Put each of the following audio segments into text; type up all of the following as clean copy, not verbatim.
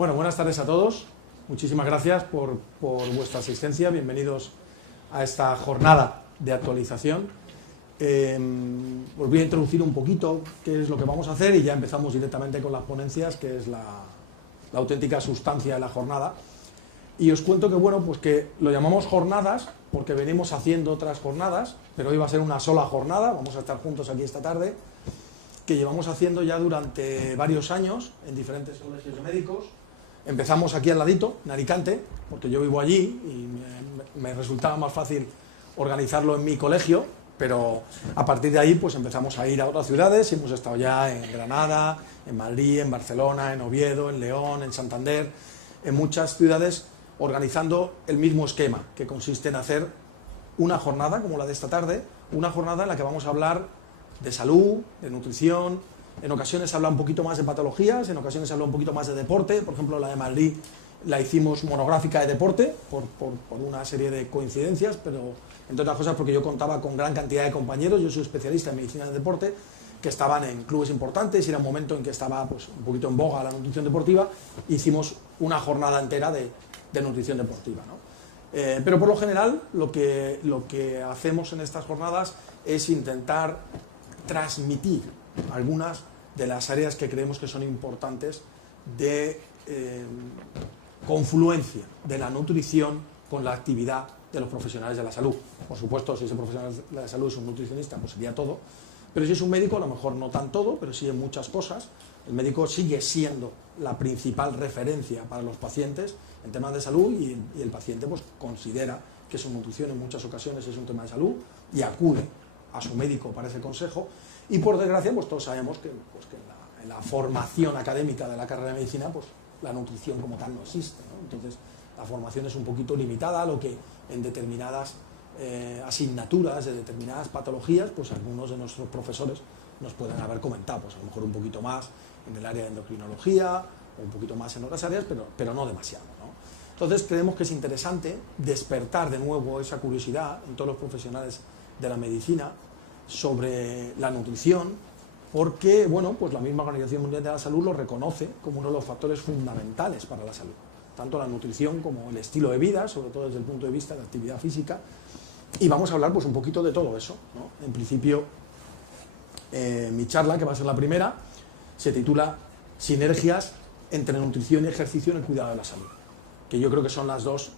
Bueno, buenas tardes a todos. Muchísimas gracias por vuestra asistencia. Bienvenidos a esta jornada de actualización. Os voy a introducir un poquito qué es lo que vamos a hacer y ya empezamos directamente con las ponencias, que es la auténtica sustancia de la jornada. Y os cuento que, bueno, pues que lo llamamos jornadas porque venimos haciendo otras jornadas, pero hoy va a ser una sola jornada. Vamos a estar juntos aquí esta tarde, que llevamos haciendo ya durante varios años en diferentes colegios de médicos. Empezamos aquí al ladito, en Alicante, porque yo vivo allí y me resultaba más fácil organizarlo en mi colegio, pero a partir de ahí pues empezamos a ir a otras ciudades y hemos estado ya en Granada, en Madrid, en Barcelona, en Oviedo, en León, en Santander, en muchas ciudades organizando el mismo esquema, que consiste en hacer una jornada como la de esta tarde, una jornada en la que vamos a hablar de salud, de nutrición. En ocasiones se habla un poquito más de patologías, en ocasiones se habla un poquito más de deporte. Por ejemplo, la de Madrid la hicimos monográfica de deporte por una serie de coincidencias, pero entre otras cosas porque yo contaba con gran cantidad de compañeros. Yo soy especialista en medicina del deporte, que estaban en clubes importantes y era un momento en que estaba pues, un poquito en boga la nutrición deportiva. Hicimos una jornada entera de nutrición deportiva, ¿no? Pero por lo general lo que hacemos en estas jornadas es intentar transmitir algunas de las áreas que creemos que son importantes de confluencia de la nutrición con la actividad de los profesionales de la salud. Por supuesto, si ese profesional de la salud es un nutricionista, pues sería todo, pero si es un médico, a lo mejor no tan todo, pero sí en muchas cosas. El médico sigue siendo la principal referencia para los pacientes en temas de salud y el paciente pues considera que su nutrición en muchas ocasiones es un tema de salud y acude a su médico para ese consejo. Y por desgracia, pues todos sabemos que en la formación académica de la carrera de medicina, pues la nutrición como tal no existe, ¿no? Entonces, la formación es un poquito limitada, a lo que en determinadas asignaturas de determinadas patologías, pues algunos de nuestros profesores nos pueden haber comentado, pues a lo mejor un poquito más en el área de endocrinología, o un poquito más en otras áreas, pero no demasiado, ¿no? Entonces, creemos que es interesante despertar de nuevo esa curiosidad en todos los profesionales de la medicina sobre la nutrición, porque bueno, pues la misma Organización Mundial de la Salud lo reconoce como uno de los factores fundamentales para la salud, tanto la nutrición como el estilo de vida, sobre todo desde el punto de vista de la actividad física. Y vamos a hablar pues un poquito de todo eso, ¿no? En principio, mi charla, que va a ser la primera, se titula Sinergias entre nutrición y ejercicio en el cuidado de la salud, que yo creo que son las dos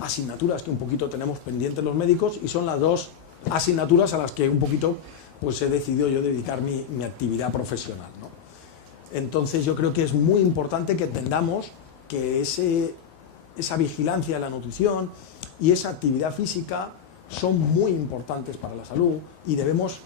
asignaturas que un poquito tenemos pendientes los médicos y son las dos asignaturas a las que un poquito pues he decidido yo dedicar mi actividad profesional, ¿no? Entonces yo creo que es muy importante que entendamos que esa vigilancia de la nutrición y esa actividad física son muy importantes para la salud y debemos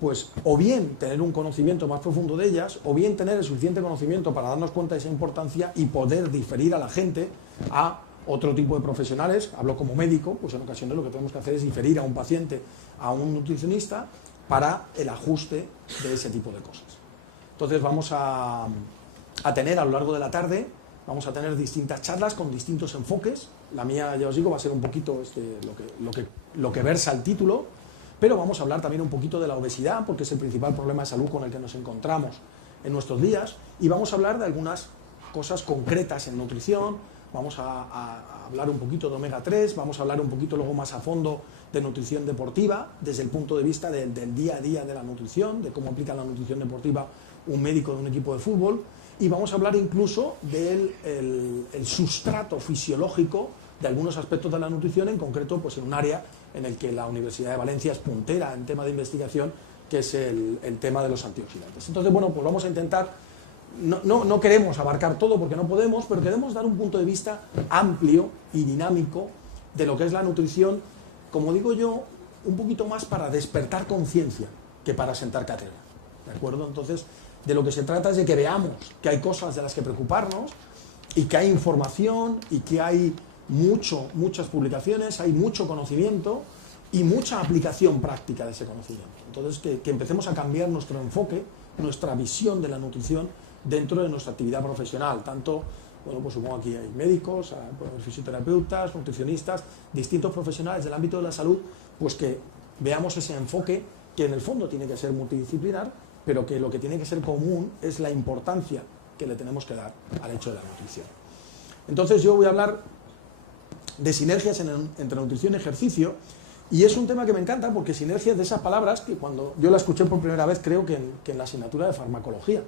pues o bien tener un conocimiento más profundo de ellas o bien tener el suficiente conocimiento para darnos cuenta de esa importancia y poder diferir a la gente a otro tipo de profesionales. Hablo como médico, pues en ocasiones lo que tenemos que hacer es diferir a un paciente a un nutricionista para el ajuste de ese tipo de cosas. Entonces vamos a tener a lo largo de la tarde, vamos a tener distintas charlas con distintos enfoques. La mía, ya os digo, va a ser un poquito lo que versa el título, pero vamos a hablar también un poquito de la obesidad, porque es el principal problema de salud con el que nos encontramos en nuestros días, y vamos a hablar de algunas cosas concretas en nutrición. Vamos a hablar un poquito de omega 3, vamos a hablar un poquito luego más a fondo de nutrición deportiva, desde el punto de vista del día a día de la nutrición, de cómo aplica la nutrición deportiva un médico de un equipo de fútbol, y vamos a hablar incluso del el sustrato fisiológico de algunos aspectos de la nutrición, en concreto pues en un área en el que la Universidad de Valencia es puntera en tema de investigación, que es el tema de los antioxidantes. Entonces, bueno, pues vamos a intentar. No queremos abarcar todo porque no podemos, pero queremos dar un punto de vista amplio y dinámico de lo que es la nutrición, como digo yo, un poquito más para despertar conciencia que para sentar cátedra, ¿de acuerdo? Entonces, de lo que se trata es de que veamos que hay cosas de las que preocuparnos y que hay información y que hay muchas publicaciones, hay mucho conocimiento y mucha aplicación práctica de ese conocimiento. Entonces, que empecemos a cambiar nuestro enfoque, nuestra visión de la nutrición dentro de nuestra actividad profesional, tanto, bueno, pues supongo aquí hay médicos, fisioterapeutas, nutricionistas, distintos profesionales del ámbito de la salud, pues que veamos ese enfoque que en el fondo tiene que ser multidisciplinar, pero que lo que tiene que ser común es la importancia que le tenemos que dar al hecho de la nutrición. Entonces yo voy a hablar de sinergias entre nutrición y ejercicio, y es un tema que me encanta porque sinergias de esas palabras que cuando yo la escuché por primera vez, creo que en la asignatura de farmacología,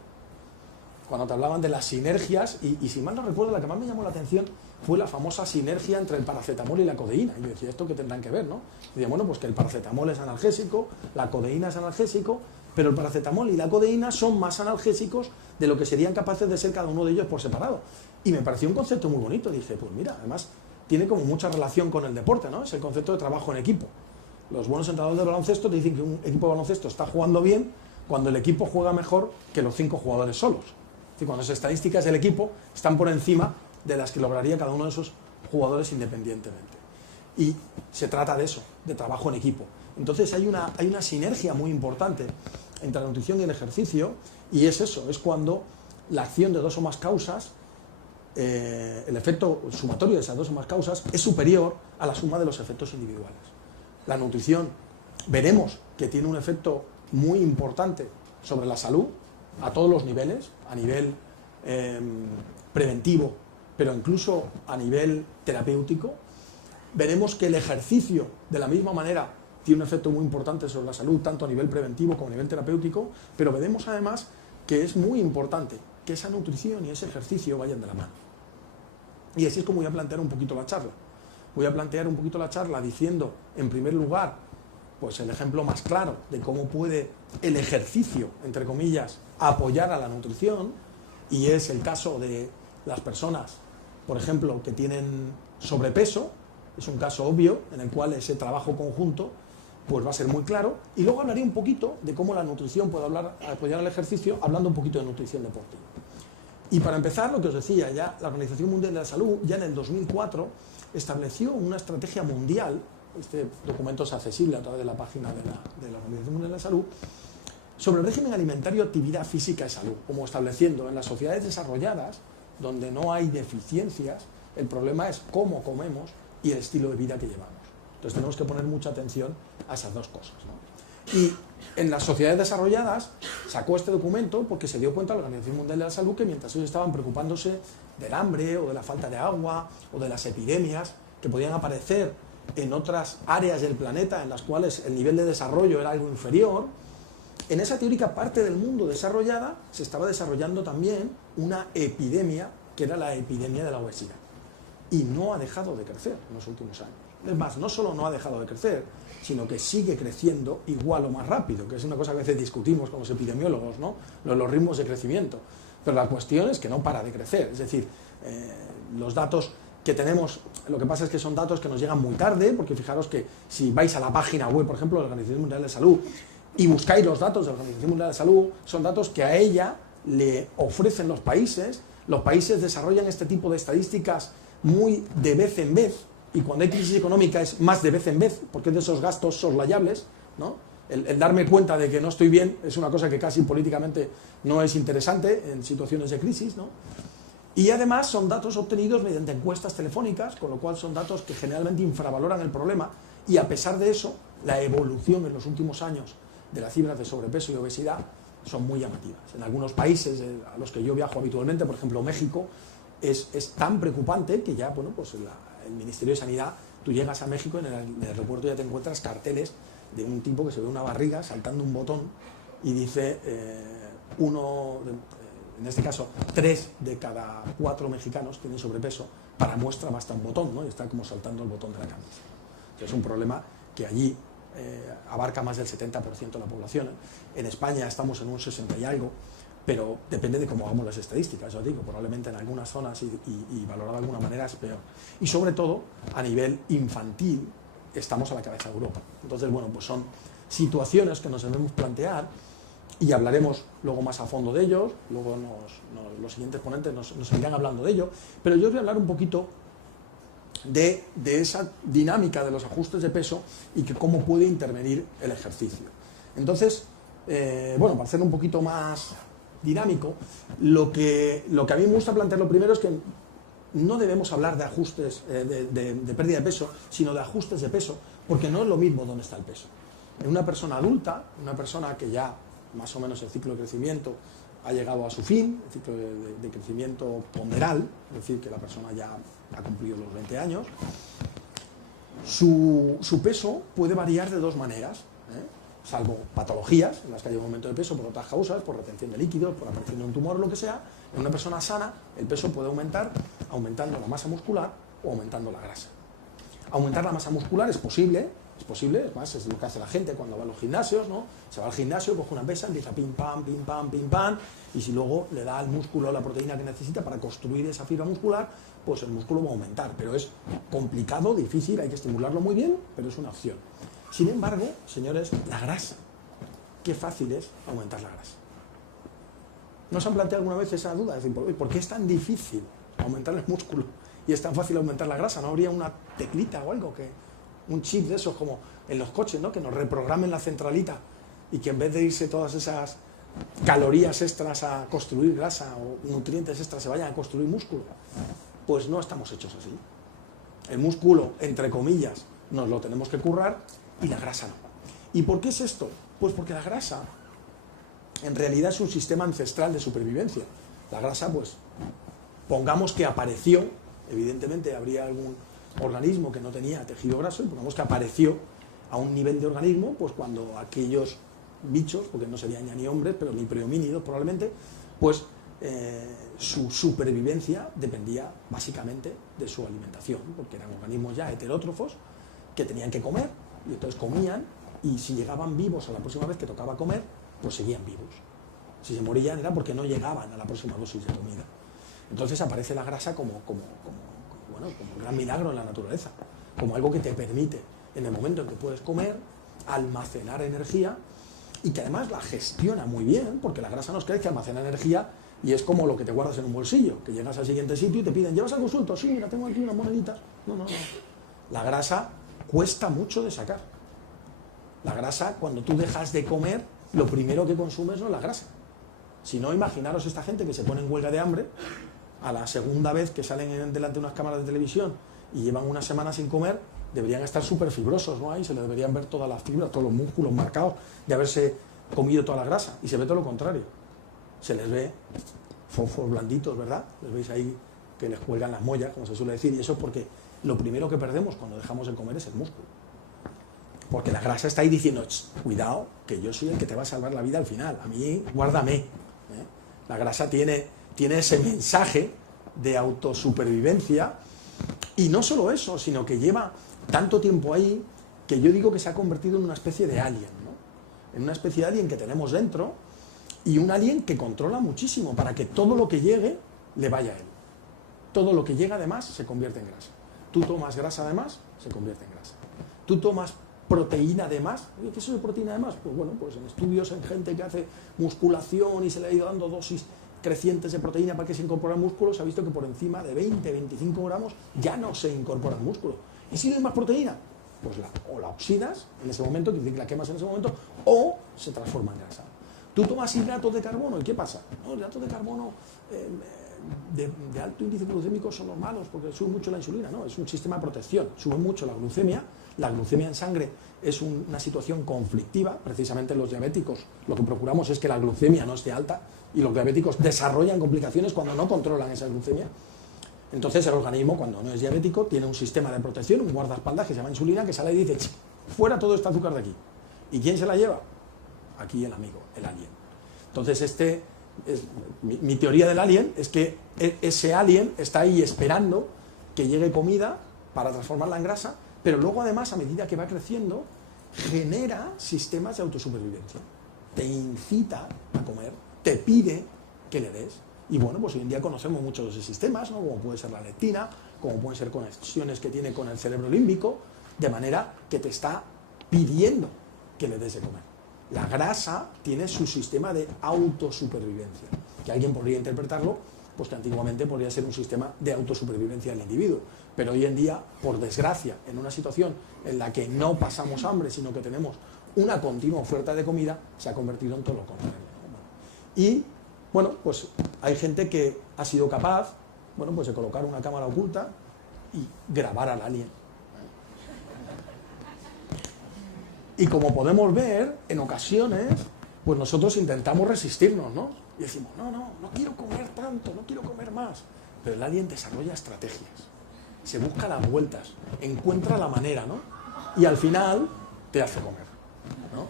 cuando te hablaban de las sinergias, y si mal no recuerdo, la que más me llamó la atención fue la famosa sinergia entre el paracetamol y la codeína. Y yo decía, ¿esto qué tendrán que ver, no? Y decía, bueno, pues que el paracetamol es analgésico, la codeína es analgésico, pero el paracetamol y la codeína son más analgésicos de lo que serían capaces de ser cada uno de ellos por separado. Y me pareció un concepto muy bonito. Dije, pues mira, además tiene como mucha relación con el deporte, ¿no? Es el concepto de trabajo en equipo. Los buenos entrenadores de baloncesto te dicen que un equipo de baloncesto está jugando bien cuando el equipo juega mejor que los 5 jugadores solos. Es decir, cuando las estadísticas del equipo están por encima de las que lograría cada uno de esos jugadores independientemente. Y se trata de eso, de trabajo en equipo. Entonces hay una sinergia muy importante entre la nutrición y el ejercicio, y es eso, es cuando la acción de 2 o más causas, el efecto sumatorio de esas 2 o más causas es superior a la suma de los efectos individuales. La nutrición veremos que tiene un efecto muy importante sobre la salud a todos los niveles, a nivel preventivo, pero incluso a nivel terapéutico. Veremos que el ejercicio, de la misma manera, tiene un efecto muy importante sobre la salud, tanto a nivel preventivo como a nivel terapéutico, pero veremos además que es muy importante que esa nutrición y ese ejercicio vayan de la mano. Y así es como voy a plantear un poquito la charla. Voy a plantear un poquito la charla diciendo, en primer lugar, pues el ejemplo más claro de cómo puede el ejercicio, entre comillas, apoyar a la nutrición, y es el caso de las personas, por ejemplo, que tienen sobrepeso. Es un caso obvio en el cual ese trabajo conjunto pues va a ser muy claro, y luego hablaré un poquito de cómo la nutrición puede apoyar al ejercicio, hablando un poquito de nutrición deportiva. Y para empezar, lo que os decía, ya la Organización Mundial de la Salud, ya en el 2004, estableció una estrategia mundial. Este documento es accesible a través de la página de la Organización Mundial de la Salud, sobre el régimen alimentario, actividad física y salud, como estableciendo en las sociedades desarrolladas, donde no hay deficiencias, el problema es cómo comemos y el estilo de vida que llevamos. Entonces tenemos que poner mucha atención a esas 2 cosas, ¿no? Y en las sociedades desarrolladas sacó este documento porque se dio cuenta la Organización Mundial de la Salud que mientras ellos estaban preocupándose del hambre o de la falta de agua o de las epidemias que podían aparecer en otras áreas del planeta en las cuales el nivel de desarrollo era algo inferior, en esa teórica parte del mundo desarrollada se estaba desarrollando también una epidemia que era la epidemia de la obesidad. Y no ha dejado de crecer en los últimos años. Es más, no solo no ha dejado de crecer, sino que sigue creciendo igual o más rápido, que es una cosa que a veces discutimos con los epidemiólogos, ¿no? Los ritmos de crecimiento. Pero la cuestión es que no para de crecer. Es decir, los datos que tenemos, lo que pasa es que son datos que nos llegan muy tarde, porque fijaros que si vais a la página web, por ejemplo, de la Organización Mundial de la Salud, y buscáis los datos de la Organización Mundial de la Salud, son datos que a ella le ofrecen los países desarrollan este tipo de estadísticas muy de vez en vez, y cuando hay crisis económica es más de vez en vez, porque es de esos gastos soslayables, ¿no? El darme cuenta de que no estoy bien es una cosa que casi políticamente no es interesante en situaciones de crisis, ¿no? Y además son datos obtenidos mediante encuestas telefónicas, con lo cual son datos que generalmente infravaloran el problema, y a pesar de eso, la evolución en los últimos años de las cifras de sobrepeso y obesidad son muy llamativas. En algunos países a los que yo viajo habitualmente, por ejemplo México, es tan preocupante que ya, bueno, pues el Ministerio de Sanidad, tú llegas a México y en el aeropuerto ya te encuentras carteles de un tipo que se ve una barriga saltando un botón y dice en este caso 3 de cada 4 mexicanos tienen sobrepeso, para muestra basta un botón, ¿no? Y está como saltando el botón de la camisa. Es un problema que allí abarca más del 70% de la población. En España estamos en un 60 y algo, pero depende de cómo hagamos las estadísticas, yo digo, probablemente en algunas zonas y valorado de alguna manera es peor. Y sobre todo, a nivel infantil, estamos a la cabeza de Europa. Entonces, bueno, pues son situaciones que nos debemos plantear y hablaremos luego más a fondo de ellos, luego los siguientes ponentes nos irán hablando de ello, pero yo os voy a hablar un poquito de esa dinámica de los ajustes de peso y que cómo puede intervenir el ejercicio. Entonces, bueno, para hacer un poquito más dinámico, lo que a mí me gusta plantear lo primero es que no debemos hablar de ajustes de pérdida de peso, sino de ajustes de peso, porque no es lo mismo dónde está el peso. En una persona adulta, una persona que ya más o menos el ciclo de crecimiento ha llegado a su fin, el ciclo de crecimiento ponderal, decir que la persona ya ha cumplido los 20 años, su peso puede variar de dos maneras, salvo patologías en las que hay un aumento de peso por otras causas, por retención de líquidos, por aparición de un tumor o lo que sea. En una persona sana el peso puede aumentar aumentando la masa muscular o aumentando la grasa. Aumentar la masa muscular es posible, es más, es lo que hace la gente cuando va a los gimnasios, ¿no? Se va al gimnasio, coge una pesa, empieza pim pam, y si luego le da al músculo la proteína que necesita para construir esa fibra muscular, pues el músculo va a aumentar, pero es complicado, difícil, hay que estimularlo muy bien, pero es una opción. Sin embargo, señores, la grasa, qué fácil es aumentar la grasa. ¿No se han planteado alguna vez esa duda? Es decir, ¿por qué es tan difícil aumentar el músculo y es tan fácil aumentar la grasa? ¿No habría una teclita o algo, un chip de esos como en los coches, ¿no? Que nos reprogramen la centralita y que en vez de irse todas esas calorías extras a construir grasa o nutrientes extras se vayan a construir músculo? Pues no estamos hechos así. El músculo, entre comillas, nos lo tenemos que currar y la grasa no. ¿Y por qué es esto? Pues porque la grasa en realidad es un sistema ancestral de supervivencia. La grasa, pues, pongamos que apareció, evidentemente habría algún organismo que no tenía tejido graso, y pongamos que apareció a un nivel de organismo, pues cuando aquellos bichos, porque no serían ya ni hombres, pero ni prehomínidos probablemente, pues su supervivencia dependía básicamente de su alimentación, porque eran organismos ya heterótrofos que tenían que comer, y entonces comían, y si llegaban vivos a la próxima vez que tocaba comer, pues seguían vivos. Si se morían era porque no llegaban a la próxima dosis de comida. Entonces aparece la grasa como un gran milagro en la naturaleza, como algo que te permite, en el momento en que puedes comer, almacenar energía, y que además la gestiona muy bien, porque la grasa nos crece, almacena energía, y es como lo que te guardas en un bolsillo, que llegas al siguiente sitio y te piden, ¿llevas algo suelto? Sí, mira, tengo aquí unas moneditas. No. La grasa cuesta mucho de sacar. La grasa, cuando tú dejas de comer, lo primero que consumes no es la grasa. Si no, imaginaros esta gente que se pone en huelga de hambre, a la segunda vez que salen delante de unas cámaras de televisión y llevan una semana sin comer, deberían estar súper fibrosos, ¿no? Ahí se les deberían ver todas las fibras, todos los músculos marcados de haberse comido toda la grasa. Y se ve todo lo contrario. Se les ve fofos blanditos, ¿verdad? Les veis ahí que les cuelgan las mollas, como se suele decir, y eso es porque lo primero que perdemos cuando dejamos de comer es el músculo. Porque la grasa está ahí diciendo, cuidado, que yo soy el que te va a salvar la vida al final, a mí guárdame. La grasa tiene ese mensaje de autosupervivencia, y no solo eso, sino que lleva tanto tiempo ahí que yo digo que se ha convertido en una especie de alien, ¿no? En una especie de alien que tenemos dentro, y un alien que controla muchísimo para que todo lo que llegue le vaya a él. Todo lo que llega además se convierte en grasa. Tú tomas grasa además, se convierte en grasa. Tú tomas proteína de más. ¿Qué es eso de proteína de más? Pues bueno, pues en estudios en gente que hace musculación y se le ha ido dando dosis crecientes de proteína para que se incorpore al músculo, se ha visto que por encima de 20-25 gramos ya no se incorpora al músculo. ¿Y si no hay más proteína? Pues o la oxidas en ese momento, que la quemas en ese momento, o se transforma en grasa. Tú tomas hidratos de carbono, ¿y qué pasa? No, hidratos de carbono de alto índice glucémico son los malos porque sube mucho la insulina, no, es un sistema de protección, sube mucho la glucemia en sangre es una situación conflictiva, precisamente los diabéticos lo que procuramos es que la glucemia no esté alta y los diabéticos desarrollan complicaciones cuando no controlan esa glucemia. Entonces el organismo cuando no es diabético tiene un sistema de protección, un guardaespaldas que se llama insulina que sale y dice, fuera todo este azúcar de aquí. ¿Y quién se la lleva? Aquí el amigo, el alien. Entonces mi teoría del alien es que ese alien está ahí esperando que llegue comida para transformarla en grasa, pero luego además a medida que va creciendo genera sistemas de autosupervivencia. Te incita a comer, te pide que le des. Y bueno, pues hoy en día conocemos muchos de esos sistemas, ¿no? Como puede ser la leptina, como pueden ser conexiones que tiene con el cerebro límbico, de manera que te está pidiendo que le des de comer. La grasa tiene su sistema de autosupervivencia, que alguien podría interpretarlo, pues que antiguamente podría ser un sistema de autosupervivencia del individuo. Pero hoy en día, por desgracia, en una situación en la que no pasamos hambre, sino que tenemos una continua oferta de comida, se ha convertido en todo lo contrario. Y, bueno, pues hay gente que ha sido capaz, bueno, pues de colocar una cámara oculta y grabar al alien. Y como podemos ver, en ocasiones, pues nosotros intentamos resistirnos, ¿no? Y decimos, no quiero comer tanto, no quiero comer más. Pero el alien desarrolla estrategias, se busca las vueltas, encuentra la manera, ¿no? Y al final te hace comer, ¿no?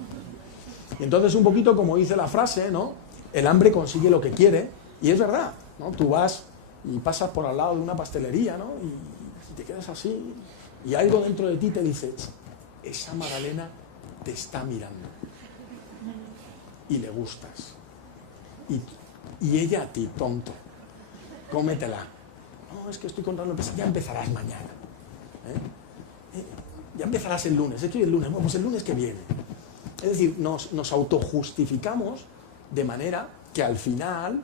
Y entonces un poquito como dice la frase, ¿no? El hambre consigue lo que quiere, y es verdad, ¿no? Tú vas y pasas por al lado de una pastelería, ¿no? Y te quedas así, y algo dentro de ti te dice, esa Magdalena te está mirando, y le gustas, y ella a ti, tonto, cómetela. No, es que estoy contando, ya empezarás mañana, ya empezarás el lunes, es que hoy el lunes, bueno, pues el lunes que viene. Es decir, nos autojustificamos de manera que al final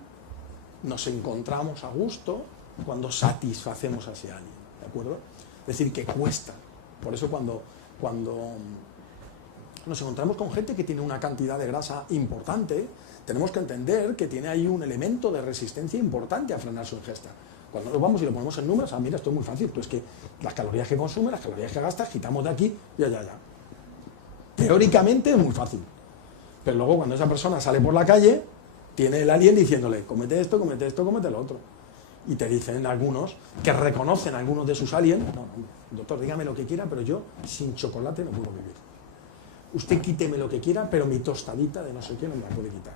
nos encontramos a gusto cuando satisfacemos a ese alguien, ¿de acuerdo? Es decir, que cuesta. Por eso cuando nos encontramos con gente que tiene una cantidad de grasa importante, tenemos que entender que tiene ahí un elemento de resistencia importante a frenar su ingesta. Cuando nos vamos y lo ponemos en números, mira, esto es muy fácil, tú es que las calorías que consume, las calorías que gastas, quitamos de aquí, ya. Teóricamente es muy fácil, pero luego cuando esa persona sale por la calle, tiene el alien diciéndole, cómete esto, cómete esto, cómete lo otro. Y te dicen algunos, que reconocen algunos de sus aliens, no, doctor, dígame lo que quiera, pero yo sin chocolate no puedo vivir. Usted quíteme lo que quiera, pero mi tostadita de no sé qué no me la puede quitar.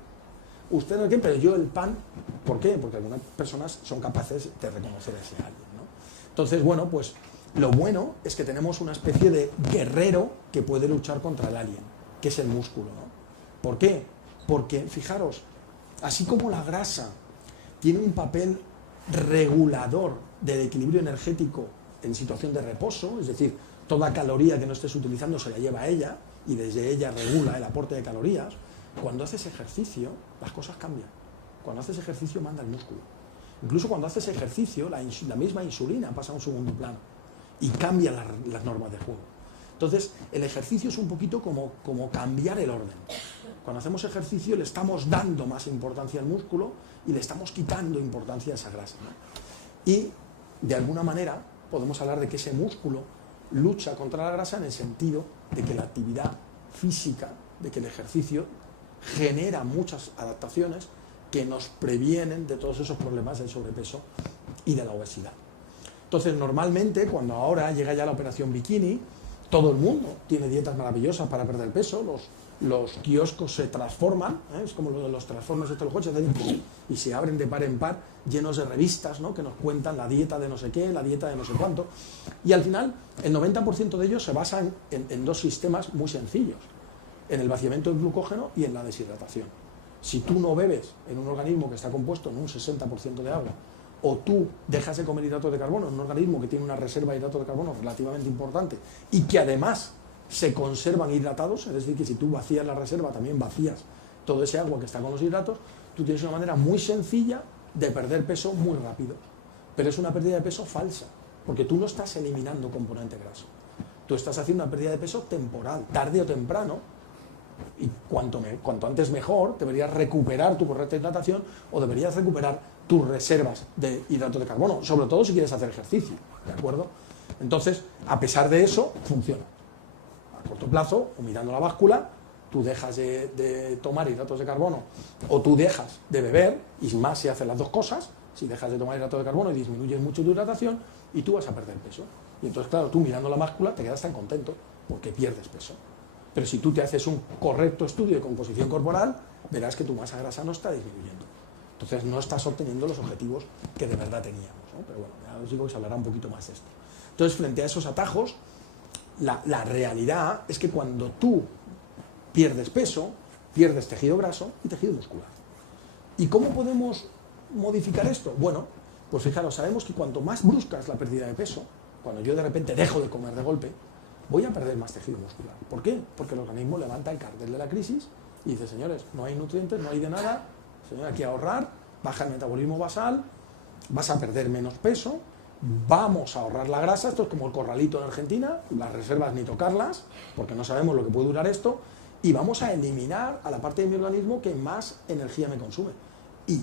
Usted no sé qué, pero yo el pan, ¿por qué? Porque algunas personas son capaces de reconocer a ese alien, ¿no? Entonces, bueno, pues lo bueno es que tenemos una especie de guerrero que puede luchar contra el alien, que es el músculo, ¿no? ¿Por qué? Porque, fijaros, así como la grasa tiene un papel regulador del equilibrio energético en situación de reposo, es decir, toda caloría que no estés utilizando se la lleva a ella y desde ella regula el aporte de calorías, cuando haces ejercicio las cosas cambian. Cuando haces ejercicio manda el músculo. Incluso cuando haces ejercicio la misma insulina pasa a un segundo plano y cambia las normas de juego. Entonces el ejercicio es un poquito como cambiar el orden. Cuando hacemos ejercicio le estamos dando más importancia al músculo y le estamos quitando importancia a esa grasa, ¿no? Y de alguna manera podemos hablar de que ese músculo lucha contra la grasa en el sentido de que la actividad física, de que el ejercicio genera muchas adaptaciones que nos previenen de todos esos problemas del sobrepeso y de la obesidad. Entonces, normalmente, cuando ahora llega ya la operación bikini, todo el mundo tiene dietas maravillosas para perder peso, los kioscos se transforman, es como los transformes de los coches, y se abren de par en par, llenos de revistas, ¿no? Que nos cuentan la dieta de no sé qué, la dieta de no sé cuánto, y al final el 90% de ellos se basan en dos sistemas muy sencillos, en el vaciamiento del glucógeno y en la deshidratación. Si tú no bebes en un organismo que está compuesto en un 60% de agua, o tú dejas de comer hidratos de carbono en un organismo que tiene una reserva de hidratos de carbono relativamente importante y que además se conservan hidratados, es decir, que si tú vacías la reserva también vacías todo ese agua que está con los hidratos, tú tienes una manera muy sencilla de perder peso muy rápido. Pero es una pérdida de peso falsa, porque tú no estás eliminando componente graso. Tú estás haciendo una pérdida de peso temporal, tarde o temprano, y cuanto antes mejor, deberías recuperar tu correcta hidratación o deberías recuperar tus reservas de hidratos de carbono, sobre todo si quieres hacer ejercicio, ¿de acuerdo? Entonces, a pesar de eso, funciona. A corto plazo, o mirando la báscula, tú dejas de tomar hidratos de carbono o tú dejas de beber, y más si haces las dos cosas, si dejas de tomar hidratos de carbono y disminuyes mucho tu hidratación, y tú vas a perder peso. Y entonces, claro, tú mirando la báscula te quedas tan contento porque pierdes peso. Pero si tú te haces un correcto estudio de composición corporal, verás que tu masa grasa no está disminuyendo. Entonces no estás obteniendo los objetivos que de verdad teníamos, ¿no? Pero bueno, ya os digo que se hablará un poquito más de esto. Entonces, frente a esos atajos, la realidad es que cuando tú pierdes peso, pierdes tejido graso y tejido muscular. ¿Y cómo podemos modificar esto? Bueno, pues fijaros, sabemos que cuanto más brusca es la pérdida de peso, cuando yo de repente dejo de comer de golpe, voy a perder más tejido muscular. ¿Por qué? Porque el organismo levanta el cartel de la crisis y dice, señores, no hay nutrientes, no hay de nada, señor, hay que ahorrar, baja el metabolismo basal, vas a perder menos peso, vamos a ahorrar la grasa, esto es como el corralito en Argentina, las reservas ni tocarlas, porque no sabemos lo que puede durar esto, y vamos a eliminar a la parte de mi organismo que más energía me consume. Y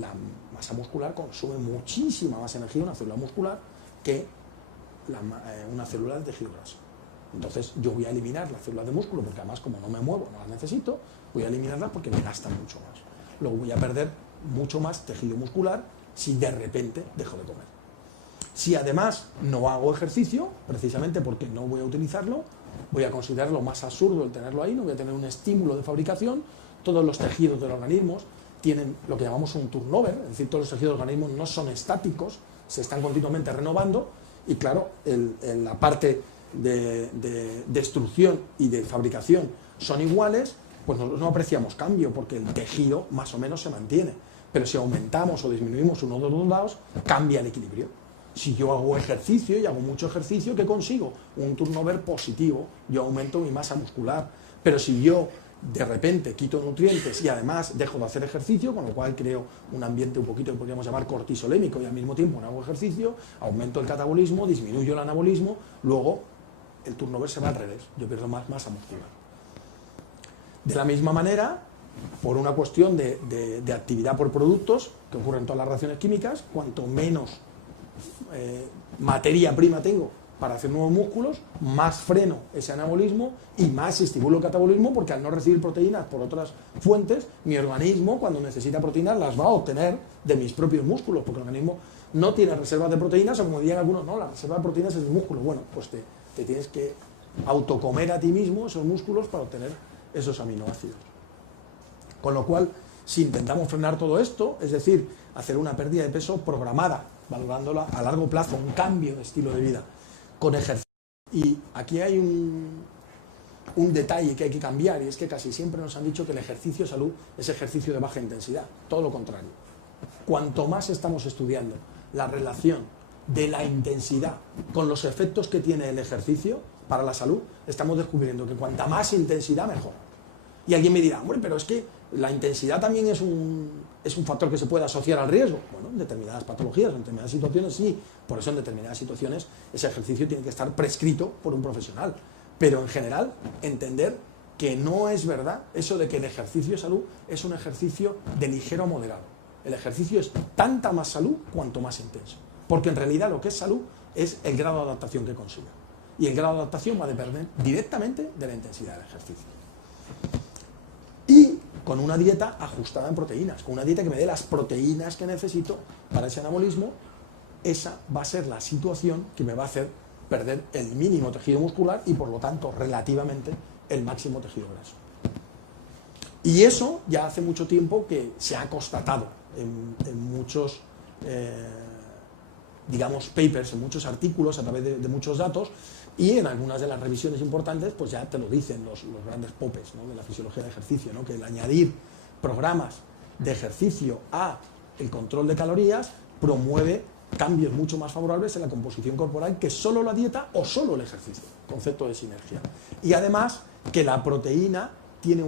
la masa muscular consume muchísima más energía, una célula muscular, que una célula de tejido graso. Entonces yo voy a eliminar las células de músculo, porque además como no me muevo, no las necesito, voy a eliminarlas porque me gastan mucho más. Luego voy a perder mucho más tejido muscular si de repente dejo de comer. Si además no hago ejercicio, precisamente porque no voy a utilizarlo, voy a considerarlo más absurdo el tenerlo ahí, no voy a tener un estímulo de fabricación, todos los tejidos del organismo tienen lo que llamamos un turnover, es decir, todos los tejidos del organismo no son estáticos, se están continuamente renovando, y claro, la parte de destrucción y de fabricación son iguales, pues nosotros no apreciamos cambio, porque el tejido más o menos se mantiene. Pero si aumentamos o disminuimos uno de los dos lados, cambia el equilibrio. Si yo hago ejercicio y hago mucho ejercicio, ¿qué consigo? Un turnover positivo, yo aumento mi masa muscular. Pero si yo de repente quito nutrientes y además dejo de hacer ejercicio, con lo cual creo un ambiente un poquito que podríamos llamar cortisolémico y al mismo tiempo no hago ejercicio, aumento el catabolismo, disminuyo el anabolismo, luego el turnover se va al revés, yo pierdo más masa muscular. De la misma manera, por una cuestión de actividad por productos, que ocurre en todas las reacciones químicas, cuanto menos materia prima tengo para hacer nuevos músculos, más freno ese anabolismo y más estimulo el catabolismo, porque al no recibir proteínas por otras fuentes, mi organismo, cuando necesita proteínas, las va a obtener de mis propios músculos, porque el organismo no tiene reservas de proteínas, o como dirían algunos, no, la reserva de proteínas es el músculo. Bueno, pues te tienes que autocomer a ti mismo esos músculos para obtener esos aminoácidos. Con lo cual, si intentamos frenar todo esto, es decir, hacer una pérdida de peso programada, valorándola a largo plazo, un cambio de estilo de vida, con ejercicio. Y aquí hay un detalle que hay que cambiar, y es que casi siempre nos han dicho que el ejercicio salud es ejercicio de baja intensidad, todo lo contrario. Cuanto más estamos estudiando la relación de la intensidad con los efectos que tiene el ejercicio para la salud, estamos descubriendo que cuanta más intensidad, mejor. Y alguien me dirá, hombre, pero es que la intensidad también es un factor que se puede asociar al riesgo. Bueno, en determinadas patologías, en determinadas situaciones sí, por eso en determinadas situaciones ese ejercicio tiene que estar prescrito por un profesional. Pero en general, entender que no es verdad eso de que el ejercicio de salud es un ejercicio de ligero a moderado. El ejercicio es tanta más salud cuanto más intenso. Porque en realidad lo que es salud es el grado de adaptación que consiga. Y el grado de adaptación va a depender directamente de la intensidad del ejercicio. Y con una dieta ajustada en proteínas, con una dieta que me dé las proteínas que necesito para ese anabolismo, esa va a ser la situación que me va a hacer perder el mínimo tejido muscular y por lo tanto relativamente el máximo tejido graso. Y eso ya hace mucho tiempo que se ha constatado en muchos digamos papers, en muchos artículos a través de muchos datos, y en algunas de las revisiones importantes pues ya te lo dicen los grandes popes, ¿no?, de la fisiología del ejercicio, ¿no?, que el añadir programas de ejercicio a el control de calorías promueve cambios mucho más favorables en la composición corporal que solo la dieta o solo el ejercicio, concepto de sinergia. Y además que la proteína tiene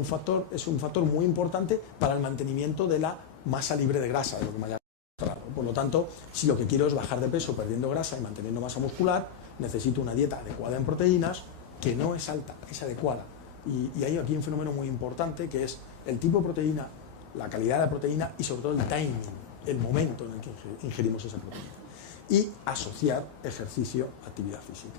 es un factor muy importante para el mantenimiento de la masa libre de grasa, de lo que me haya mostrado. Por lo tanto, si lo que quiero es bajar de peso perdiendo grasa y manteniendo masa muscular, necesito una dieta adecuada en proteínas, que no es alta, es adecuada. Y hay aquí un fenómeno muy importante, que es el tipo de proteína, la calidad de la proteína y sobre todo el timing, el momento en el que ingerimos esa proteína. Y asociar ejercicio a actividad física.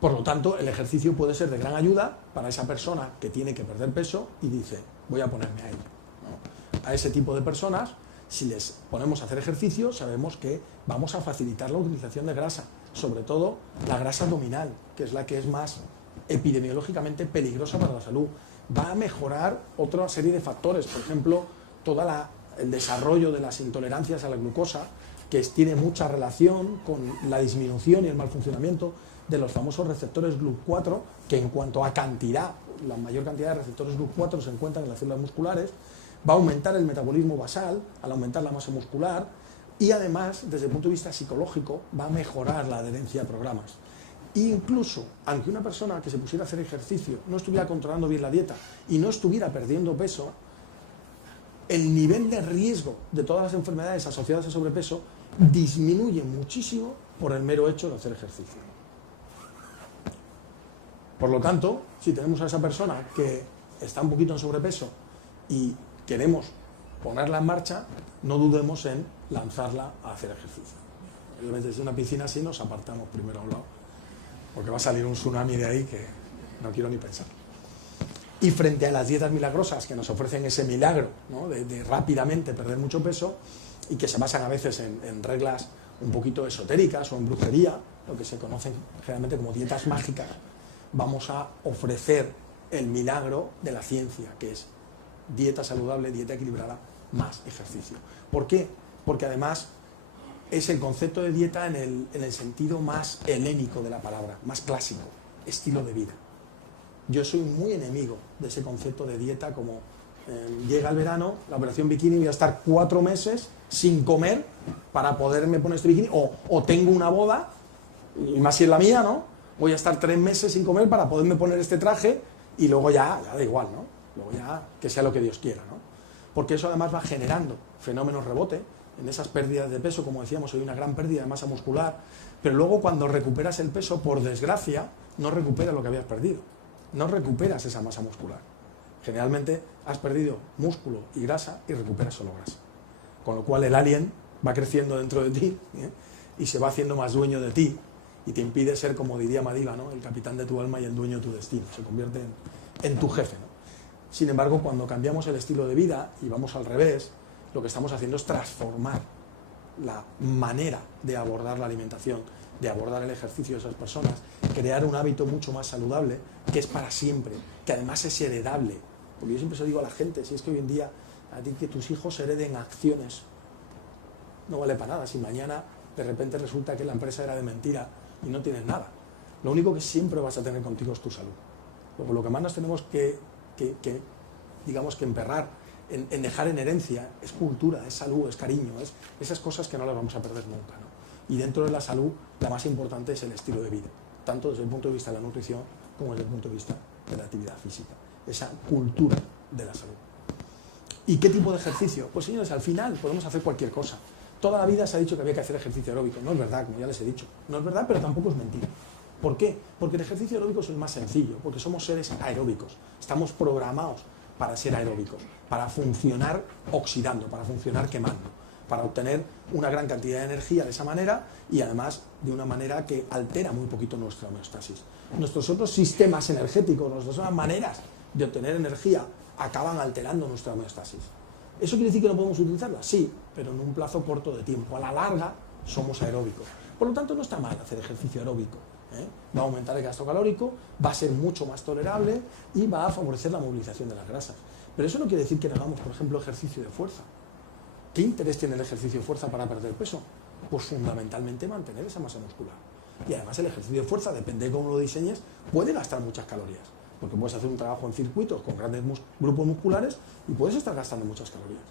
Por lo tanto, el ejercicio puede ser de gran ayuda para esa persona que tiene que perder peso y dice, voy a ponerme a ello, ¿no? A ese tipo de personas, si les ponemos a hacer ejercicio, sabemos que vamos a facilitar la utilización de grasa, sobre todo la grasa abdominal, que es la que es más epidemiológicamente peligrosa para la salud. Va a mejorar otra serie de factores, por ejemplo, todo el desarrollo de las intolerancias a la glucosa, que tiene mucha relación con la disminución y el mal funcionamiento de los famosos receptores GLUT4, que en cuanto a cantidad, la mayor cantidad de receptores GLUT4 se encuentran en las células musculares. Va a aumentar el metabolismo basal al aumentar la masa muscular y además, desde el punto de vista psicológico, va a mejorar la adherencia a programas. Incluso, aunque una persona que se pusiera a hacer ejercicio no estuviera controlando bien la dieta y no estuviera perdiendo peso, el nivel de riesgo de todas las enfermedades asociadas a sobrepeso disminuye muchísimo por el mero hecho de hacer ejercicio. Por lo tanto, si tenemos a esa persona que está un poquito en sobrepeso y queremos ponerla en marcha, no dudemos en lanzarla a hacer ejercicio. Desde una piscina así nos apartamos primero a un lado, porque va a salir un tsunami de ahí que no quiero ni pensar. Y frente a las dietas milagrosas que nos ofrecen ese milagro, ¿no?, de rápidamente perder mucho peso, y que se basan a veces en reglas un poquito esotéricas o en brujería, lo que se conocen generalmente como dietas mágicas, vamos a ofrecer el milagro de la ciencia, que es dieta saludable, dieta equilibrada, más ejercicio. ¿Por qué? Porque además es el concepto de dieta en el sentido más helénico de la palabra, más clásico, estilo de vida. Yo soy muy enemigo de ese concepto de dieta como llega el verano, la operación bikini, voy a estar 4 meses sin comer para poderme poner este bikini, o tengo una boda, y más si es la mía, ¿no? Voy a estar 3 meses sin comer para poderme poner este traje y luego ya da igual, ¿no? Luego ya que sea lo que Dios quiera, ¿no? Porque eso además va generando fenómenos rebote en esas pérdidas de peso, como decíamos, hay una gran pérdida de masa muscular, pero luego cuando recuperas el peso, por desgracia, no recuperas lo que habías perdido, no recuperas esa masa muscular. Generalmente has perdido músculo y grasa y recuperas solo grasa. Con lo cual el alien va creciendo dentro de ti, y se va haciendo más dueño de ti y te impide ser, como diría Madiba, ¿no? El capitán de tu alma y el dueño de tu destino. Se convierte en tu jefe, ¿no? Sin embargo, cuando cambiamos el estilo de vida y vamos al revés, lo que estamos haciendo es transformar la manera de abordar la alimentación, de abordar el ejercicio de esas personas, crear un hábito mucho más saludable, que es para siempre, que además es heredable. Porque yo siempre se lo digo a la gente, si es que hoy en día a ti que tus hijos hereden acciones, no vale para nada. Si mañana de repente resulta que la empresa era de mentira y no tienes nada, lo único que siempre vas a tener contigo es tu salud. Luego, lo que más nos tenemos que digamos que emperrar en dejar en herencia es cultura, es salud, es cariño, es esas cosas que no las vamos a perder nunca, ¿no? Y dentro de la salud, la más importante es el estilo de vida, tanto desde el punto de vista de la nutrición como desde el punto de vista de la actividad física, esa cultura de la salud. ¿Y qué tipo de ejercicio? Pues señores, al final podemos hacer cualquier cosa. Toda la vida se ha dicho que había que hacer ejercicio aeróbico. No es verdad, como ya les he dicho. No es verdad, pero tampoco es mentira. ¿Por qué? Porque el ejercicio aeróbico es el más sencillo, porque somos seres aeróbicos. Estamos programados para ser aeróbicos, para funcionar oxidando, para funcionar quemando, para obtener una gran cantidad de energía de esa manera y además de una manera que altera muy poquito nuestra homeostasis. Nuestros otros sistemas energéticos, nuestras otras maneras de obtener energía acaban alterando nuestra homeostasis. ¿Eso quiere decir que no podemos utilizarla? Sí, pero en un plazo corto de tiempo. A la larga somos aeróbicos. Por lo tanto, no está mal hacer ejercicio aeróbico. Va a aumentar el gasto calórico, va a ser mucho más tolerable y va a favorecer la movilización de las grasas. Pero eso no quiere decir que no hagamos, por ejemplo, ejercicio de fuerza. ¿Qué interés tiene el ejercicio de fuerza para perder peso? Pues fundamentalmente mantener esa masa muscular. Y además el ejercicio de fuerza, depende de cómo lo diseñes, puede gastar muchas calorías. Porque puedes hacer un trabajo en circuitos con grandes grupos musculares y puedes estar gastando muchas calorías.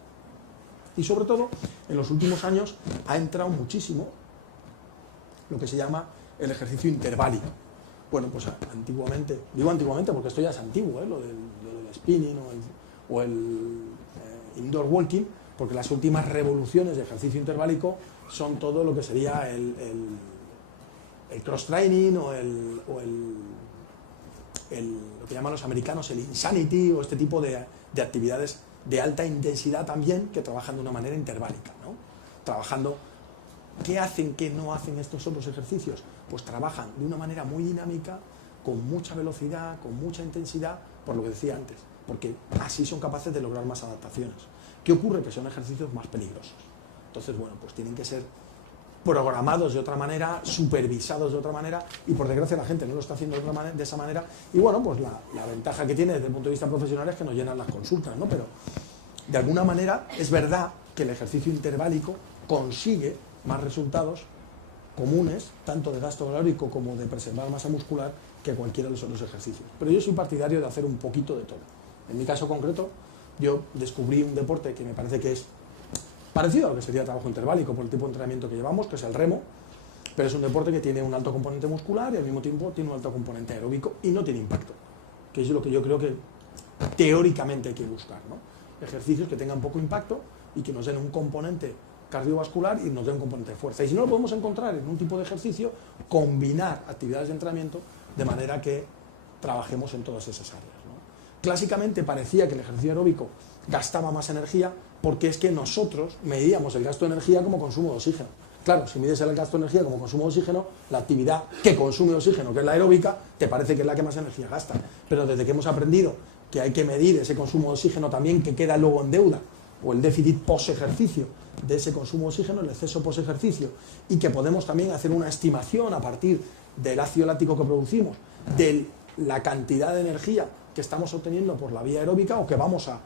Y sobre todo, en los últimos años ha entrado muchísimo lo que se llama el ejercicio interválico. Bueno, pues antiguamente, digo antiguamente porque esto ya es antiguo, lo del spinning o el indoor walking, porque las últimas revoluciones de ejercicio interválico son todo lo que sería el cross training o lo que llaman los americanos el insanity o este tipo de actividades de alta intensidad también que trabajan de una manera interválica, ¿no? Trabajando. ¿Qué hacen que no hacen estos otros ejercicios? Pues trabajan de una manera muy dinámica, con mucha velocidad, con mucha intensidad, por lo que decía antes, porque así son capaces de lograr más adaptaciones. ¿Qué ocurre? Que son ejercicios más peligrosos. Entonces, bueno, pues tienen que ser programados de otra manera, supervisados de otra manera, y por desgracia la gente no lo está haciendo de esa manera, y bueno, pues la ventaja que tiene desde el punto de vista profesional es que nos llenan las consultas, ¿no? Pero de alguna manera es verdad que el ejercicio interválico consigue más resultados comunes, tanto de gasto calórico como de preservar masa muscular, que cualquiera de los otros ejercicios. Pero yo soy partidario de hacer un poquito de todo. En mi caso concreto, yo descubrí un deporte que me parece que es parecido a lo que sería el trabajo interválico por el tipo de entrenamiento que llevamos, que es el remo, pero es un deporte que tiene un alto componente muscular y al mismo tiempo tiene un alto componente aeróbico y no tiene impacto, que es lo que yo creo que teóricamente hay que buscar, ¿no? Ejercicios que tengan poco impacto y que nos den un componente cardiovascular y nos den un componente de fuerza. Y si no lo podemos encontrar en un tipo de ejercicio, combinar actividades de entrenamiento de manera que trabajemos en todas esas áreas, ¿no? Clásicamente parecía que el ejercicio aeróbico gastaba más energía porque es que nosotros medíamos el gasto de energía como consumo de oxígeno. Claro, si mides el gasto de energía como consumo de oxígeno, la actividad que consume oxígeno, que es la aeróbica, te parece que es la que más energía gasta. Pero desde que hemos aprendido que hay que medir ese consumo de oxígeno también que queda luego en deuda, o el déficit post-ejercicio, de ese consumo de oxígeno, el exceso post-ejercicio, y que podemos también hacer una estimación a partir del ácido láctico que producimos, de la cantidad de energía que estamos obteniendo por la vía aeróbica o que vamos a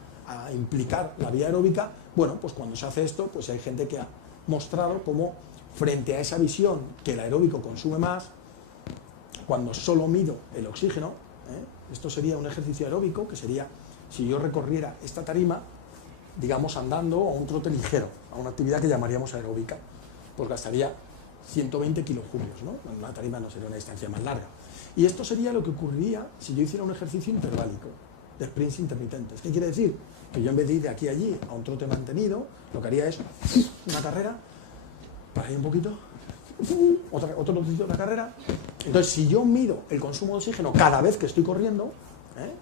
implicar la vía aeróbica, bueno, pues cuando se hace esto, pues hay gente que ha mostrado cómo frente a esa visión que el aeróbico consume más, cuando solo mido el oxígeno, esto sería un ejercicio aeróbico, que sería si yo recorriera esta tarima, digamos andando a un trote ligero, a una actividad que llamaríamos aeróbica, pues gastaría 120 kilojulios, ¿no? Una tarima no sería una distancia más larga. Y esto sería lo que ocurriría si yo hiciera un ejercicio interválico, de sprints intermitentes. ¿Qué quiere decir? Que yo en vez de ir de aquí a allí a un trote mantenido, lo que haría es una carrera, para ahí un poquito, otro trocito de la carrera. Entonces, si yo mido el consumo de oxígeno cada vez que estoy corriendo,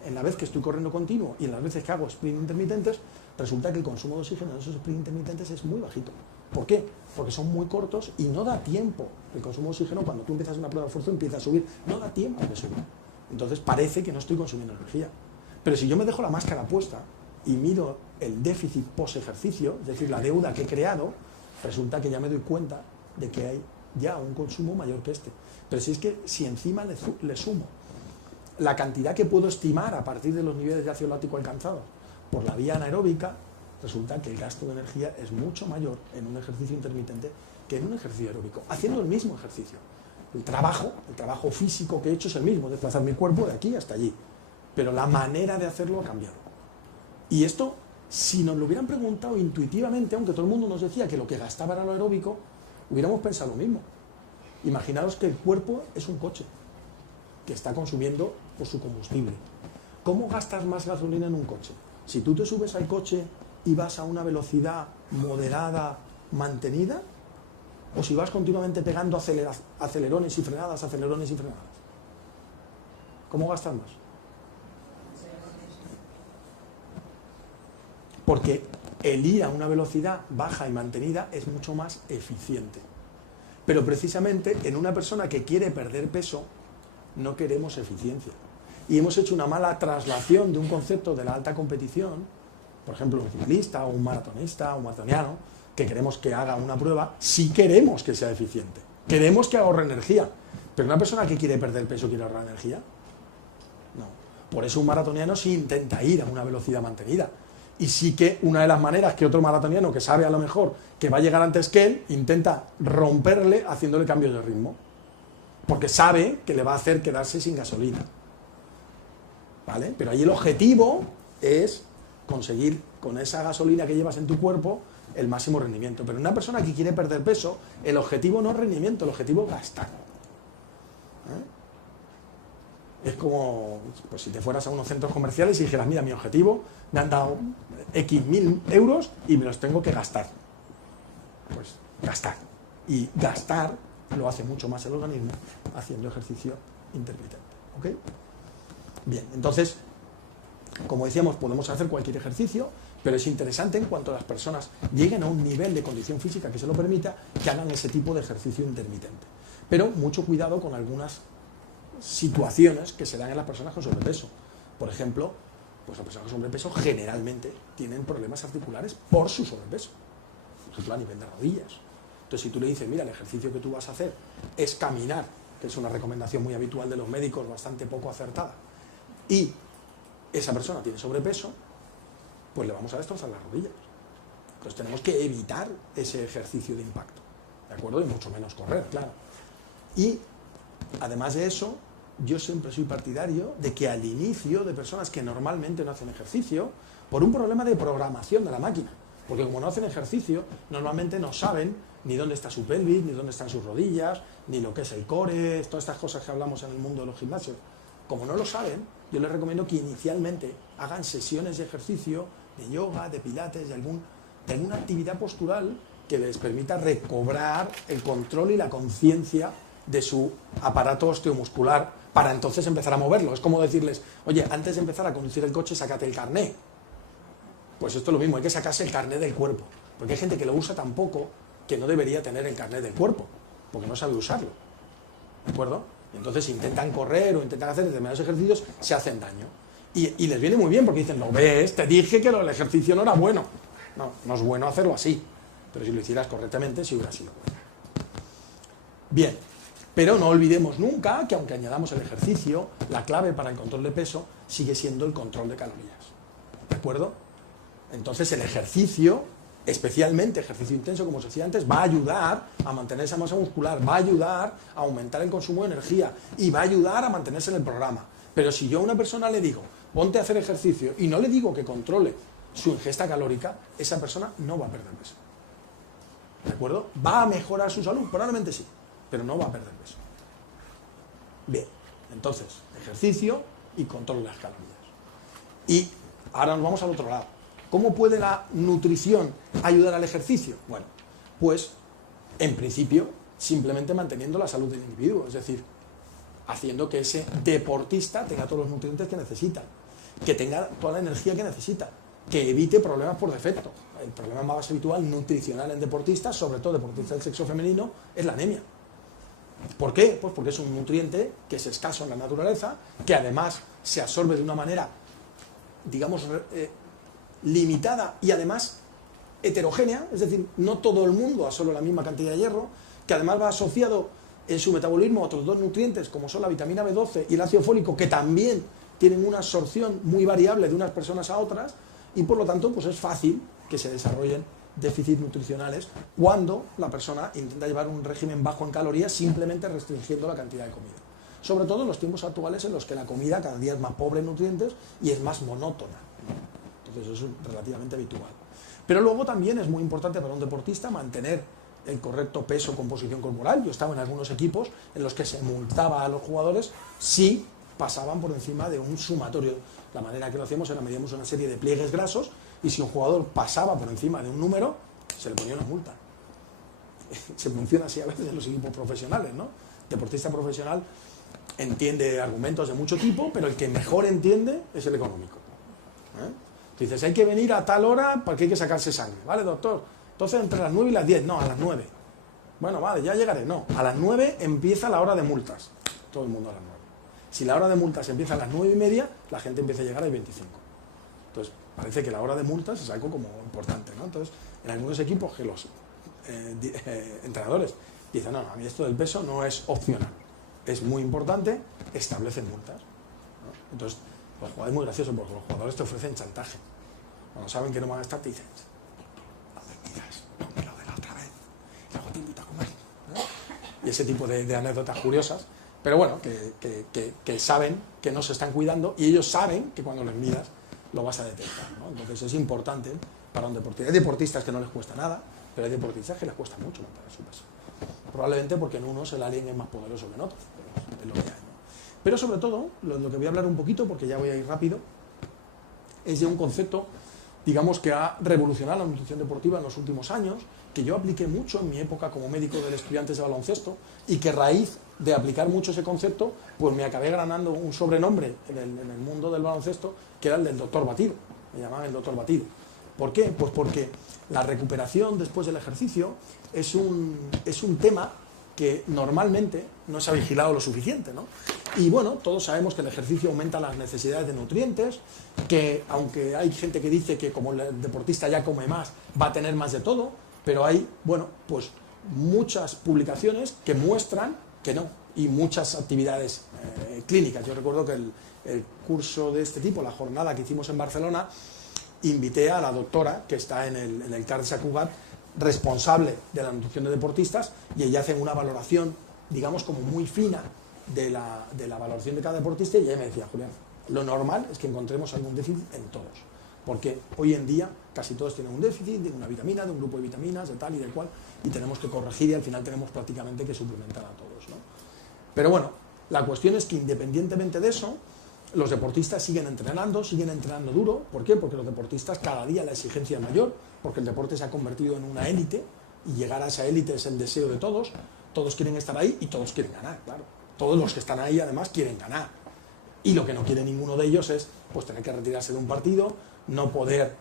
en la vez que estoy corriendo continuo y en las veces que hago sprint intermitentes, resulta que el consumo de oxígeno en esos sprint intermitentes es muy bajito. ¿Por qué? Porque son muy cortos y no da tiempo. El consumo de oxígeno, cuando tú empiezas una prueba de esfuerzo, empieza a subir, no da tiempo de subir. Entonces parece que no estoy consumiendo energía. Pero si yo me dejo la máscara puesta y mido el déficit post-ejercicio, es decir, la deuda que he creado, resulta que ya me doy cuenta de que hay ya un consumo mayor que este. Pero si es que si encima le sumo la cantidad que puedo estimar a partir de los niveles de ácido láctico alcanzados por la vía anaeróbica, resulta que el gasto de energía es mucho mayor en un ejercicio intermitente que en un ejercicio aeróbico, haciendo el mismo ejercicio. El trabajo físico que he hecho es el mismo, desplazar mi cuerpo de aquí hasta allí, pero la manera de hacerlo ha cambiado. Y esto, si nos lo hubieran preguntado intuitivamente, aunque todo el mundo nos decía que lo que gastaba era lo aeróbico, hubiéramos pensado lo mismo. Imaginaros que el cuerpo es un coche que está consumiendo por su combustible. ¿Cómo gastas más gasolina en un coche? Si tú te subes al coche y vas a una velocidad moderada, mantenida, o si vas continuamente pegando acelerones y frenadas, ¿cómo gastas más? Porque el ir a una velocidad baja y mantenida es mucho más eficiente. Pero precisamente en una persona que quiere perder peso, no queremos eficiencia. Y hemos hecho una mala traslación de un concepto de la alta competición, por ejemplo, un ciclista o un maratonista o un maratoniano, que queremos que haga una prueba, sí queremos que sea eficiente. Queremos que ahorre energía. Pero una persona que quiere perder peso, ¿quiere ahorrar energía? No. Por eso un maratoniano sí intenta ir a una velocidad mantenida. Y sí que una de las maneras que otro maratoniano que sabe a lo mejor que va a llegar antes que él, intenta romperle haciéndole cambios de ritmo. Porque sabe que le va a hacer quedarse sin gasolina. ¿Vale? Pero ahí el objetivo es conseguir con esa gasolina que llevas en tu cuerpo el máximo rendimiento. Pero una persona que quiere perder peso, el objetivo no es rendimiento, el objetivo es gastar. Es como pues, si te fueras a unos centros comerciales y dijeras, mira, mi objetivo, me han dado X mil euros y me los tengo que gastar. Pues gastar. Y gastar lo hace mucho más el organismo haciendo ejercicio intermitente. ¿Ok? Bien, entonces, como decíamos, podemos hacer cualquier ejercicio, pero es interesante en cuanto las personas lleguen a un nivel de condición física que se lo permita, que hagan ese tipo de ejercicio intermitente. Pero mucho cuidado con algunas situaciones que se dan en las personas con sobrepeso. Por ejemplo, pues las personas con sobrepeso generalmente tienen problemas articulares por su sobrepeso. Por ejemplo, a nivel de rodillas. Entonces, si tú le dices, mira, el ejercicio que tú vas a hacer es caminar, que es una recomendación muy habitual de los médicos, bastante poco acertada, y esa persona tiene sobrepeso, pues le vamos a destrozar las rodillas. Entonces tenemos que evitar ese ejercicio de impacto, ¿de acuerdo? Y mucho menos correr, claro. Y además de eso, yo siempre soy partidario de que al inicio de personas que normalmente no hacen ejercicio, por un problema de programación de la máquina, porque como no hacen ejercicio, normalmente no saben ni dónde está su pelvis, ni dónde están sus rodillas, ni lo que es el core, todas estas cosas que hablamos en el mundo de los gimnasios. Como no lo saben, yo les recomiendo que inicialmente hagan sesiones de ejercicio, de yoga, de pilates, de alguna actividad postural que les permita recobrar el control y la conciencia de su aparato osteomuscular para entonces empezar a moverlo. Es como decirles, oye, antes de empezar a conducir el coche, sácate el carné. Pues esto es lo mismo, hay que sacarse el carné del cuerpo, porque hay gente que lo usa tan poco que no debería tener el carné del cuerpo, porque no sabe usarlo, ¿de acuerdo? Y entonces intentan correr o intentan hacer determinados ejercicios, se hacen daño. Y les viene muy bien porque dicen, ¿lo ves? Te dije que el ejercicio no era bueno. No, no es bueno hacerlo así. pero si lo hicieras correctamente, sí hubiera sido buena. Bien, pero no olvidemos nunca que aunque añadamos el ejercicio, la clave para el control de peso sigue siendo el control de calorías. ¿De acuerdo? Entonces el ejercicio, especialmente ejercicio intenso, como os decía antes, va a ayudar a mantener esa masa muscular, va a ayudar a aumentar el consumo de energía y va a ayudar a mantenerse en el programa. Pero si yo a una persona le digo, ponte a hacer ejercicio, y no le digo que controle su ingesta calórica, esa persona no va a perder peso. ¿De acuerdo? ¿Va a mejorar su salud? Probablemente sí, pero no va a perder peso. Bien, entonces, ejercicio y control de las calorías. Y ahora nos vamos al otro lado. ¿Cómo puede la nutrición ayudar al ejercicio? Bueno, pues, en principio, simplemente manteniendo la salud del individuo, es decir, haciendo que ese deportista tenga todos los nutrientes que necesita, que tenga toda la energía que necesita, que evite problemas por defecto. El problema más habitual nutricional en deportistas, sobre todo deportistas del sexo femenino, es la anemia. ¿Por qué? Pues porque es un nutriente que es escaso en la naturaleza, que además se absorbe de una manera, digamos, limitada y además heterogénea, es decir, no todo el mundo absorbe la misma cantidad de hierro, que además va asociado en su metabolismo a otros dos nutrientes, como son la vitamina B12 y el ácido fólico, que también tienen una absorción muy variable de unas personas a otras, y por lo tanto pues es fácil que se desarrollen déficits nutricionales cuando la persona intenta llevar un régimen bajo en calorías simplemente restringiendo la cantidad de comida. Sobre todo en los tiempos actuales en los que la comida cada día es más pobre en nutrientes y es más monótona. Entonces eso es relativamente habitual. Pero luego también es muy importante para un deportista mantener el correcto peso, composición corporal. Yo estaba en algunos equipos en los que se multaba a los jugadores si pasaban por encima de un sumatorio. La manera que lo hacíamos era medíamos una serie de pliegues grasos y si un jugador pasaba por encima de un número, se le ponía una multa. Se funciona así a veces en los equipos profesionales, ¿no? El deportista profesional entiende argumentos de mucho tipo, pero el que mejor entiende es el económico. Dices, hay que venir a tal hora porque hay que sacarse sangre. ¿Vale, doctor? Entonces entre las 9 y las 10. No, a las 9. Bueno, vale, ya llegaré. No, a las 9 empieza la hora de multas. Todo el mundo a las 9. Si la hora de multas empieza a las 9:30, la gente empieza a llegar a las 25. Entonces, parece que la hora de multas es algo como importante, ¿no? Entonces, en algunos equipos que los entrenadores dicen, no, a mí esto del peso no es opcional. Es muy importante, establecen multas, ¿no? Entonces, los jugadores es muy gracioso porque los jugadores te ofrecen chantaje. Cuando saben que no van a estar, te dicen, no me digas, no me lo de la otra vez, luego te invito a comer, ¿no? Y ese tipo de anécdotas curiosas, pero bueno, que saben que no se están cuidando y ellos saben que cuando les midas lo vas a detectar, ¿no? Entonces es importante para un deportista. Hay deportistas que no les cuesta nada, pero hay deportistas que les cuesta mucho mantener su peso. Probablemente porque en unos el alien es más poderoso que en otros, pero es lo que hay, ¿no? Pero sobre todo, lo que voy a hablar un poquito, porque ya voy a ir rápido, es de un concepto, digamos, que ha revolucionado la nutrición deportiva en los últimos años, que yo apliqué mucho en mi época como médico de estudiantes de baloncesto, y que a raíz de aplicar mucho ese concepto, pues me acabé ganando un sobrenombre en el mundo del baloncesto, que era el del doctor Batido. Me llamaban el doctor Batido. ¿Por qué? Pues porque la recuperación después del ejercicio es un tema que normalmente no se ha vigilado lo suficiente, ¿no? Y bueno, todos sabemos que el ejercicio aumenta las necesidades de nutrientes, que aunque hay gente que dice que como el deportista ya come más, va a tener más de todo, pero hay, bueno, pues muchas publicaciones que muestran que no, y muchas actividades clínicas. Yo recuerdo que el curso de este tipo, la jornada que hicimos en Barcelona, invité a la doctora que está en el CAR de Sant Cugat, responsable de la nutrición de deportistas, y ella hace una valoración, digamos, como muy fina de la valoración de cada deportista, y ella me decía, Julián, lo normal es que encontremos algún déficit en todos, porque hoy en día casi todos tienen un déficit de una vitamina, de un grupo de vitaminas, de tal y de cual, y tenemos que corregir y al final tenemos prácticamente que suplementar a todos, ¿no? Pero bueno, la cuestión es que independientemente de eso, los deportistas siguen entrenando duro. ¿Por qué? Porque los deportistas cada día la exigencia es mayor, porque el deporte se ha convertido en una élite y llegar a esa élite es el deseo de todos. Todos quieren estar ahí y todos quieren ganar, claro. Todos los que están ahí además quieren ganar. Y lo que no quiere ninguno de ellos es pues tener que retirarse de un partido, no poder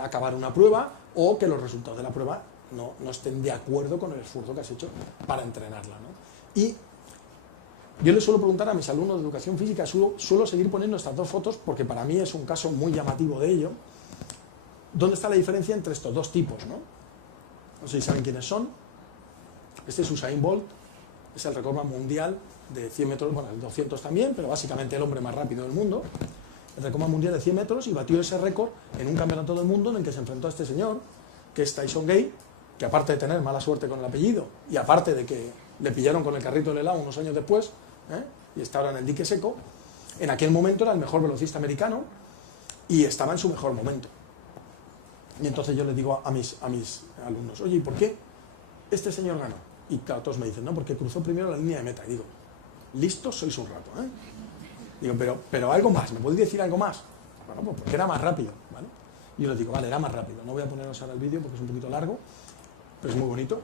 acabar una prueba o que los resultados de la prueba no estén de acuerdo con el esfuerzo que has hecho para entrenarla, ¿no? Y yo les suelo preguntar a mis alumnos de educación física, suelo seguir poniendo estas dos fotos porque para mí es un caso muy llamativo de ello. ¿Dónde está la diferencia entre estos dos tipos, ¿no? No sé si saben quiénes son. Este es Usain Bolt, es el récord mundial de 100 metros, bueno, el 200 también, pero básicamente el hombre más rápido del mundo. El récord mundial de 100 metros y batió ese récord en un campeonato del mundo en el que se enfrentó a este señor, que es Tyson Gay, que aparte de tener mala suerte con el apellido y aparte de que le pillaron con el carrito del helado unos años después, y está ahora en el dique seco, en aquel momento era el mejor velocista americano y estaba en su mejor momento. Y entonces yo le digo a mis alumnos, oye, ¿y por qué este señor ganó? Y claro, todos me dicen, no, porque cruzó primero la línea de meta. Y digo, listos sois un rato, ¿eh? Digo, pero algo más, ¿me podéis decir algo más? Bueno, pues porque era más rápido, ¿vale? Y yo les digo, vale, era más rápido. No voy a poneros ahora el vídeo porque es un poquito largo, pero es muy bonito.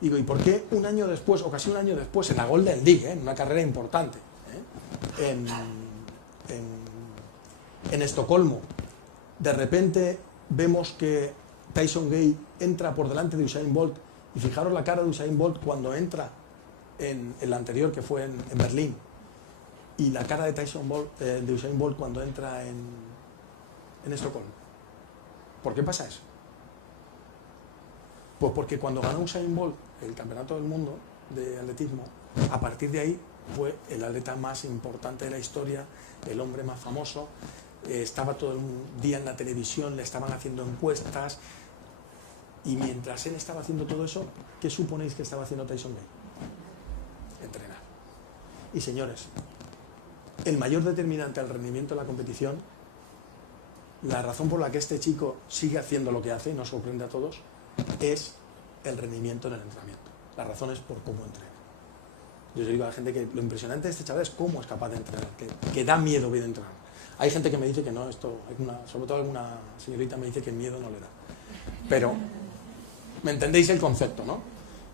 Digo, ¿y por qué un año después, o casi un año después, en la Golden League, en una carrera importante, en Estocolmo, de repente vemos que Tyson Gay entra por delante de Usain Bolt, y fijaros la cara de Usain Bolt cuando entra en el anterior, que fue en Berlín, y la cara de de Usain Bolt cuando entra en Estocolmo? ¿Por qué pasa eso? Pues porque cuando ganó Usain Bolt el campeonato del mundo de atletismo, a partir de ahí fue el atleta más importante de la historia, el hombre más famoso, estaba todo el día en la televisión, le estaban haciendo encuestas, y mientras él estaba haciendo todo eso, ¿qué suponéis que estaba haciendo Tyson Gay? Entrenar. Y señores, el mayor determinante al rendimiento de la competición, la razón por la que este chico sigue haciendo lo que hace y nos sorprende a todos, es el rendimiento en el entrenamiento. La razón es por cómo entrena. Yo digo a la gente que lo impresionante de este chaval es cómo es capaz de entrenar, que da miedo ver entrenar. Hay gente que me dice que no, sobre todo alguna señorita me dice que miedo no le da. Pero, ¿me entendéis el concepto, no?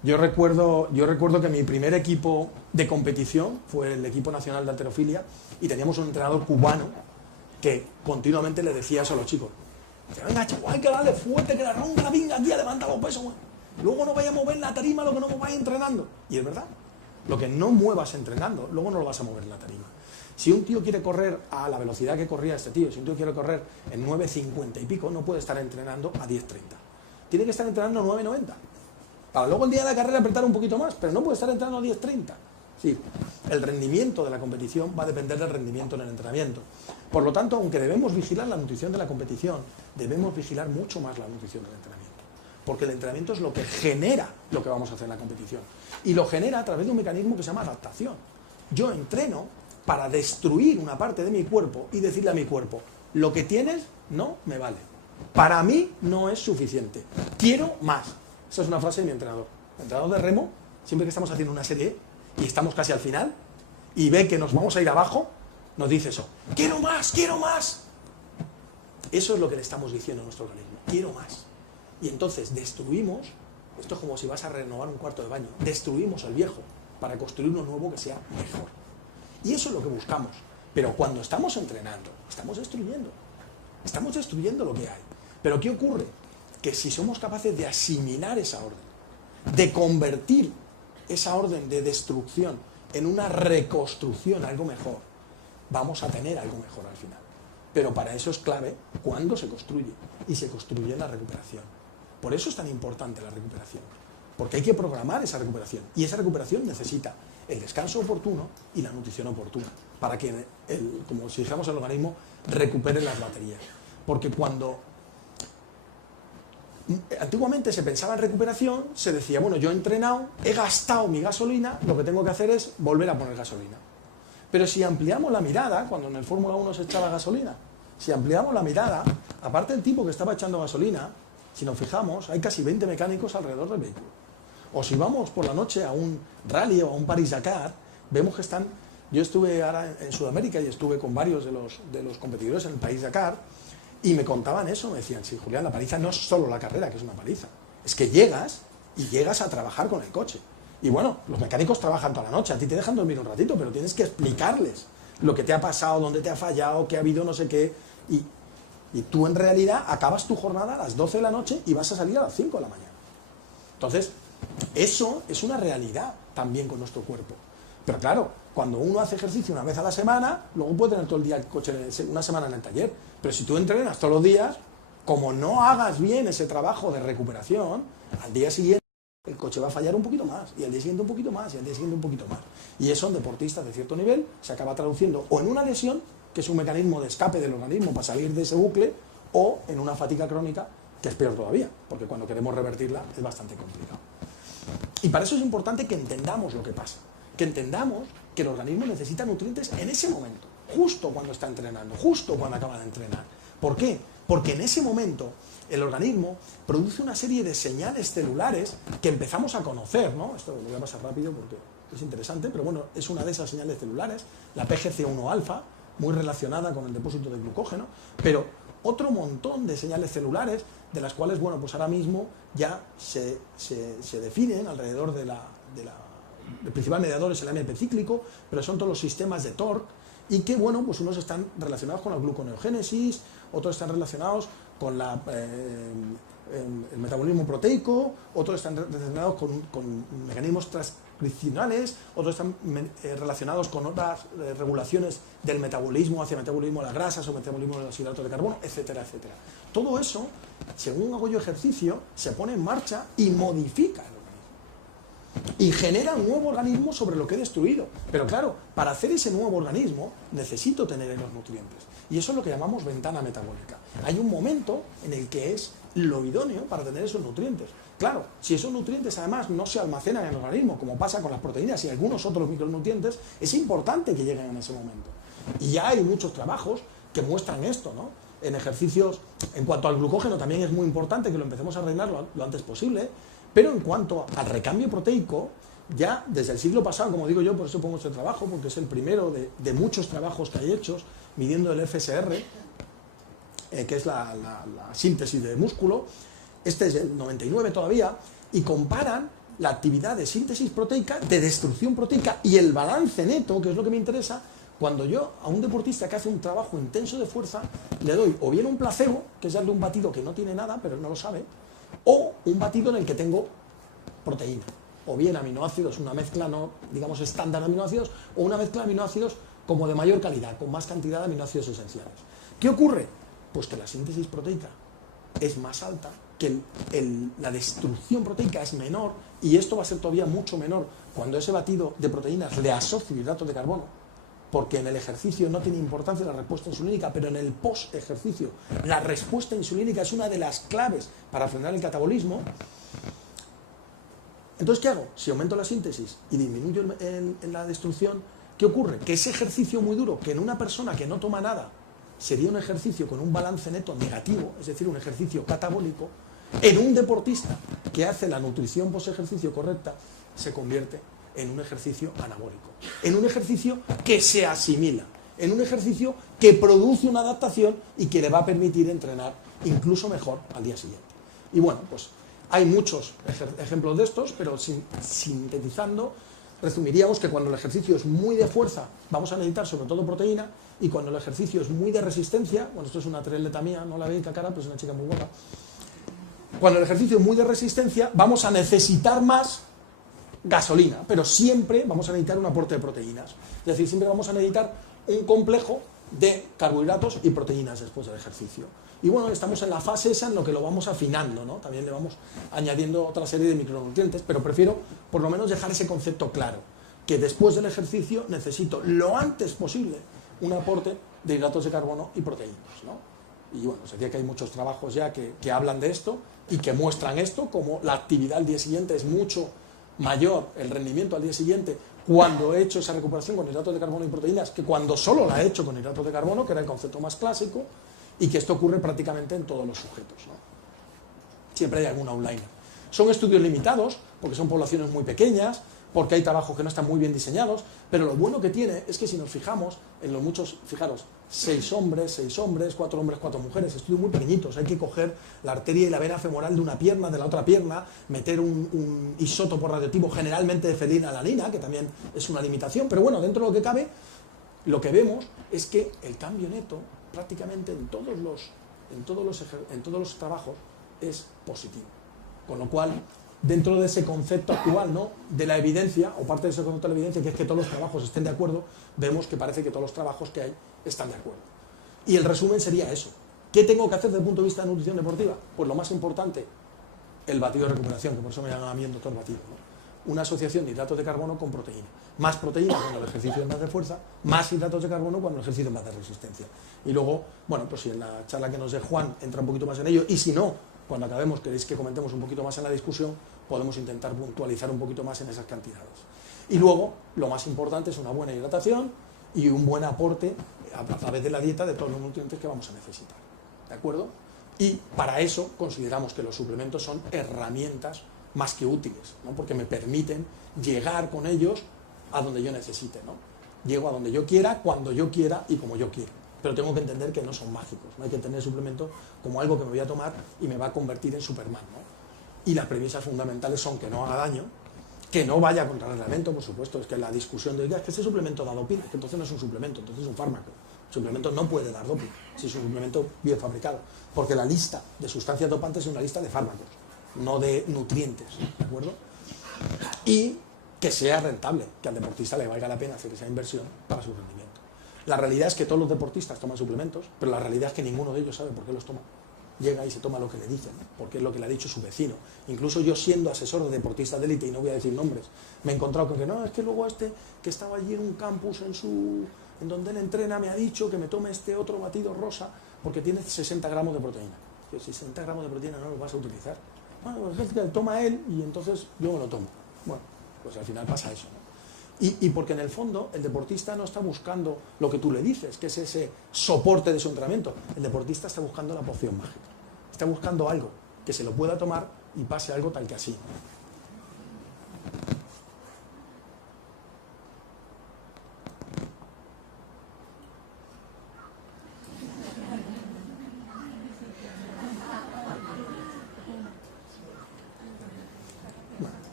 Yo recuerdo que mi primer equipo de competición fue el equipo nacional de halterofilia y teníamos un entrenador cubano que continuamente le decía eso a los chicos. Venga, chaval, hay que darle fuerte, que la ronca la vinga aquí, levanta los pesos, güey. Luego no vayas a mover la tarima lo que no vayas entrenando. Y es verdad, lo que no muevas entrenando, luego no lo vas a mover en la tarima. Si un tío quiere correr a la velocidad que corría este tío, si un tío quiere correr en 9.50 y pico, no puede estar entrenando a 10.30. Tiene que estar entrenando a 9.90. Para luego el día de la carrera apretar un poquito más, pero no puede estar entrenando a 10.30. Sí, el rendimiento de la competición va a depender del rendimiento en el entrenamiento. Por lo tanto, aunque debemos vigilar la nutrición de la competición, debemos vigilar mucho más la nutrición del entrenamiento. Porque el entrenamiento es lo que genera lo que vamos a hacer en la competición. Y lo genera a través de un mecanismo que se llama adaptación. Yo entreno para destruir una parte de mi cuerpo y decirle a mi cuerpo, lo que tienes no me vale. Para mí no es suficiente. Quiero más. Esa es una frase de mi entrenador. El entrenador de remo, siempre que estamos haciendo una serie y estamos casi al final y ve que nos vamos a ir abajo, nos dice eso. ¡Quiero más! ¡Quiero más! Eso es lo que le estamos diciendo a nuestro organismo. ¡Quiero más! Y entonces destruimos, esto es como si vas a renovar un cuarto de baño, destruimos el viejo para construir uno nuevo que sea mejor. Y eso es lo que buscamos. Pero cuando estamos entrenando, estamos destruyendo lo que hay. Pero ¿qué ocurre? Que si somos capaces de asimilar esa orden, de convertir esa orden de destrucción en una reconstrucción, algo mejor, vamos a tener algo mejor al final. Pero para eso es clave cuándo se construye, y se construye en la recuperación. Por eso es tan importante la recuperación, porque hay que programar esa recuperación, y esa recuperación necesita el descanso oportuno y la nutrición oportuna, para que, como si dijéramos el organismo, recupere las baterías. Porque cuando antiguamente se pensaba en recuperación, se decía, bueno, yo he entrenado, he gastado mi gasolina, lo que tengo que hacer es volver a poner gasolina. Pero si ampliamos la mirada, cuando en el Fórmula 1 se echaba gasolina, si ampliamos la mirada, aparte del tipo que estaba echando gasolina, si nos fijamos, hay casi 20 mecánicos alrededor del vehículo. O si vamos por la noche a un rally o a un París-Dakar, vemos que están... Yo estuve ahora en Sudamérica y estuve con varios de los competidores en el París-Dakar y me contaban eso, me decían, sí, Julián, la paliza no es solo la carrera, que es una paliza, es que llegas a trabajar con el coche. Y bueno, los mecánicos trabajan toda la noche, a ti te dejan dormir un ratito, pero tienes que explicarles lo que te ha pasado, dónde te ha fallado, qué ha habido, no sé qué, y tú en realidad acabas tu jornada a las 12 de la noche y vas a salir a las 5 de la mañana. Entonces, eso es una realidad también con nuestro cuerpo. Pero claro, cuando uno hace ejercicio una vez a la semana, luego puede tener todo el día el coche una semana en el taller. Pero si tú entrenas todos los días, como no hagas bien ese trabajo de recuperación, Al día siguiente el coche va a fallar un poquito más, y al día siguiente un poquito más, y al día siguiente un poquito más. Y eso en deportistas de cierto nivel se acaba traduciendo o en una lesión, que es un mecanismo de escape del organismo para salir de ese bucle, o en una fatiga crónica, que es peor todavía, porque cuando queremos revertirla es bastante complicado. Y para eso es importante que entendamos lo que pasa, que entendamos que el organismo necesita nutrientes en ese momento, justo cuando está entrenando, justo cuando acaba de entrenar. ¿Por qué? Porque en ese momento el organismo produce una serie de señales celulares que empezamos a conocer, ¿no? Esto lo voy a pasar rápido porque es interesante, pero bueno, es una de esas señales celulares, la PGC1-alfa, muy relacionada con el depósito de glucógeno, pero otro montón de señales celulares de las cuales, bueno, pues ahora mismo ya se definen alrededor del principal mediador es el AMP cíclico, pero son todos los sistemas de TORC, y que, bueno, pues unos están relacionados con la gluconeogénesis, otros están relacionados con el metabolismo proteico, otros están relacionados con mecanismos transcripcionales, otros están relacionados con otras regulaciones del metabolismo hacia metabolismo de las grasas o metabolismo de los hidratos de carbono, etcétera, etcétera. Todo eso, según hago yo ejercicio, se pone en marcha y modifica el organismo. Y genera un nuevo organismo sobre lo que he destruido. Pero claro, para hacer ese nuevo organismo necesito tener los nutrientes. Y eso es lo que llamamos ventana metabólica. Hay un momento en el que es lo idóneo para tener esos nutrientes. Claro, si esos nutrientes además no se almacenan en el organismo, como pasa con las proteínas y algunos otros micronutrientes, es importante que lleguen en ese momento. Y ya hay muchos trabajos que muestran esto, ¿no? En ejercicios, en cuanto al glucógeno, también es muy importante que lo empecemos a reinar lo antes posible, pero en cuanto al recambio proteico, ya desde el siglo pasado, como digo yo, por eso pongo este trabajo, porque es el primero de muchos trabajos que hay hechos, midiendo el FSR, que es la síntesis de músculo, este es el 99 todavía, y comparan la actividad de síntesis proteica, de destrucción proteica y el balance neto, que es lo que me interesa, cuando yo a un deportista que hace un trabajo intenso de fuerza, le doy o bien un placebo, que es darle un batido que no tiene nada, pero no lo sabe, o un batido en el que tengo proteína, o bien aminoácidos, una mezcla no, digamos, estándar de aminoácidos, o una mezcla de aminoácidos como de mayor calidad, con más cantidad de aminoácidos esenciales. ¿Qué ocurre? Pues que la síntesis proteica es más alta, que la destrucción proteica es menor, y esto va a ser todavía mucho menor cuando ese batido de proteínas le asocio hidratos de carbono, porque en el ejercicio no tiene importancia la respuesta insulínica, pero en el post-ejercicio la respuesta insulínica es una de las claves para frenar el catabolismo. Entonces, ¿qué hago? Si aumento la síntesis y disminuyo la destrucción, ¿qué ocurre? Que ese ejercicio muy duro, que en una persona que no toma nada sería un ejercicio con un balance neto negativo, es decir, un ejercicio catabólico, en un deportista que hace la nutrición post-ejercicio correcta, se convierte en un ejercicio anabólico, en un ejercicio que se asimila, en un ejercicio que produce una adaptación y que le va a permitir entrenar incluso mejor al día siguiente. Y bueno, pues hay muchos ejemplos de estos, pero sintetizando, resumiríamos que cuando el ejercicio es muy de fuerza, vamos a necesitar sobre todo proteína, y cuando el ejercicio es muy de resistencia, bueno, esto es una triatleta mía, no la veis la cara, pero es una chica muy guapa, cuando el ejercicio es muy de resistencia, vamos a necesitar más gasolina, pero siempre vamos a necesitar un aporte de proteínas. Es decir, siempre vamos a necesitar un complejo de carbohidratos y proteínas después del ejercicio. Y bueno, estamos en la fase esa en lo que lo vamos afinando, ¿no? También le vamos añadiendo otra serie de micronutrientes, pero prefiero por lo menos dejar ese concepto claro, que después del ejercicio necesito lo antes posible un aporte de hidratos de carbono y proteínas, ¿no? Y bueno, se decía que hay muchos trabajos ya que hablan de esto y que muestran esto, como la actividad al día siguiente es mucho mayor, el rendimiento al día siguiente, cuando he hecho esa recuperación con hidratos de carbono y proteínas, que cuando solo la he hecho con hidratos de carbono, que era el concepto más clásico, y que esto ocurre prácticamente en todos los sujetos, ¿no? Siempre hay algún outlier. Son estudios limitados, porque son poblaciones muy pequeñas, porque hay trabajos que no están muy bien diseñados, pero lo bueno que tiene es que si nos fijamos en los muchos, fijaros, 6 hombres, 4 hombres, 4 mujeres, estudios muy pequeñitos, hay que coger la arteria y la vena femoral de una pierna, de la otra pierna, meter un isótopo radioactivo, generalmente de fenilalanina, que también es una limitación, pero bueno, dentro de lo que cabe, lo que vemos es que el cambio neto, prácticamente en todos los trabajos, es positivo. Con lo cual, dentro de ese concepto actual, ¿no?, de la evidencia, o parte de ese concepto de la evidencia, que es que todos los trabajos estén de acuerdo, vemos que parece que todos los trabajos que hay están de acuerdo. Y el resumen sería eso. ¿Qué tengo que hacer desde el punto de vista de nutrición deportiva? Pues lo más importante, el batido de recuperación, que por eso me llaman a mí el doctor batido, ¿no? Una asociación de hidratos de carbono con proteína. Más proteína cuando el ejercicio es más de fuerza, más hidratos de carbono cuando el ejercicio es más de resistencia. Y luego, bueno, pues si en la charla que nos dé Juan entra un poquito más en ello, y si no, cuando acabemos, queréis que comentemos un poquito más en la discusión, podemos intentar puntualizar un poquito más en esas cantidades. Y luego, lo más importante es una buena hidratación y un buen aporte a través de la dieta de todos los nutrientes que vamos a necesitar. ¿De acuerdo? Y para eso consideramos que los suplementos son herramientas más que útiles, ¿no? Porque me permiten llegar con ellos a donde yo necesite, ¿no? Llego a donde yo quiera, cuando yo quiera y como yo quiera. Pero tengo que entender que no son mágicos, no hay que entender el suplemento como algo que me voy a tomar y me va a convertir en Superman, ¿no? Y las premisas fundamentales son que no haga daño, que no vaya contra el reglamento, por supuesto. Es que la discusión de, es que ese suplemento da doping, es que entonces no es un suplemento, entonces es un fármaco. El suplemento no puede dar doping si es un suplemento bien fabricado, porque la lista de sustancias dopantes es una lista de fármacos, no de nutrientes, ¿de acuerdo? Y que sea rentable, que al deportista le valga la pena hacer esa inversión para su rendimiento. La realidad es que todos los deportistas toman suplementos, pero la realidad es que ninguno de ellos sabe por qué los toma. Llega y se toma lo que le dicen, ¿no? Porque es lo que le ha dicho su vecino. Incluso yo, siendo asesor de deportistas de élite, y no voy a decir nombres, me he encontrado con que no, es que luego que estaba allí en un campus en donde él entrena, me ha dicho que me tome este otro batido rosa porque tiene 60 gramos de proteína. Que 60 gramos de proteína no los vas a utilizar. Bueno, pues es que toma él y entonces yo me lo tomo. Bueno, pues al final pasa eso, ¿no? Y porque en el fondo el deportista no está buscando lo que tú le dices, que es ese soporte de su entrenamiento. El deportista está buscando la poción mágica. Está buscando algo que se lo pueda tomar y pase algo tal que así.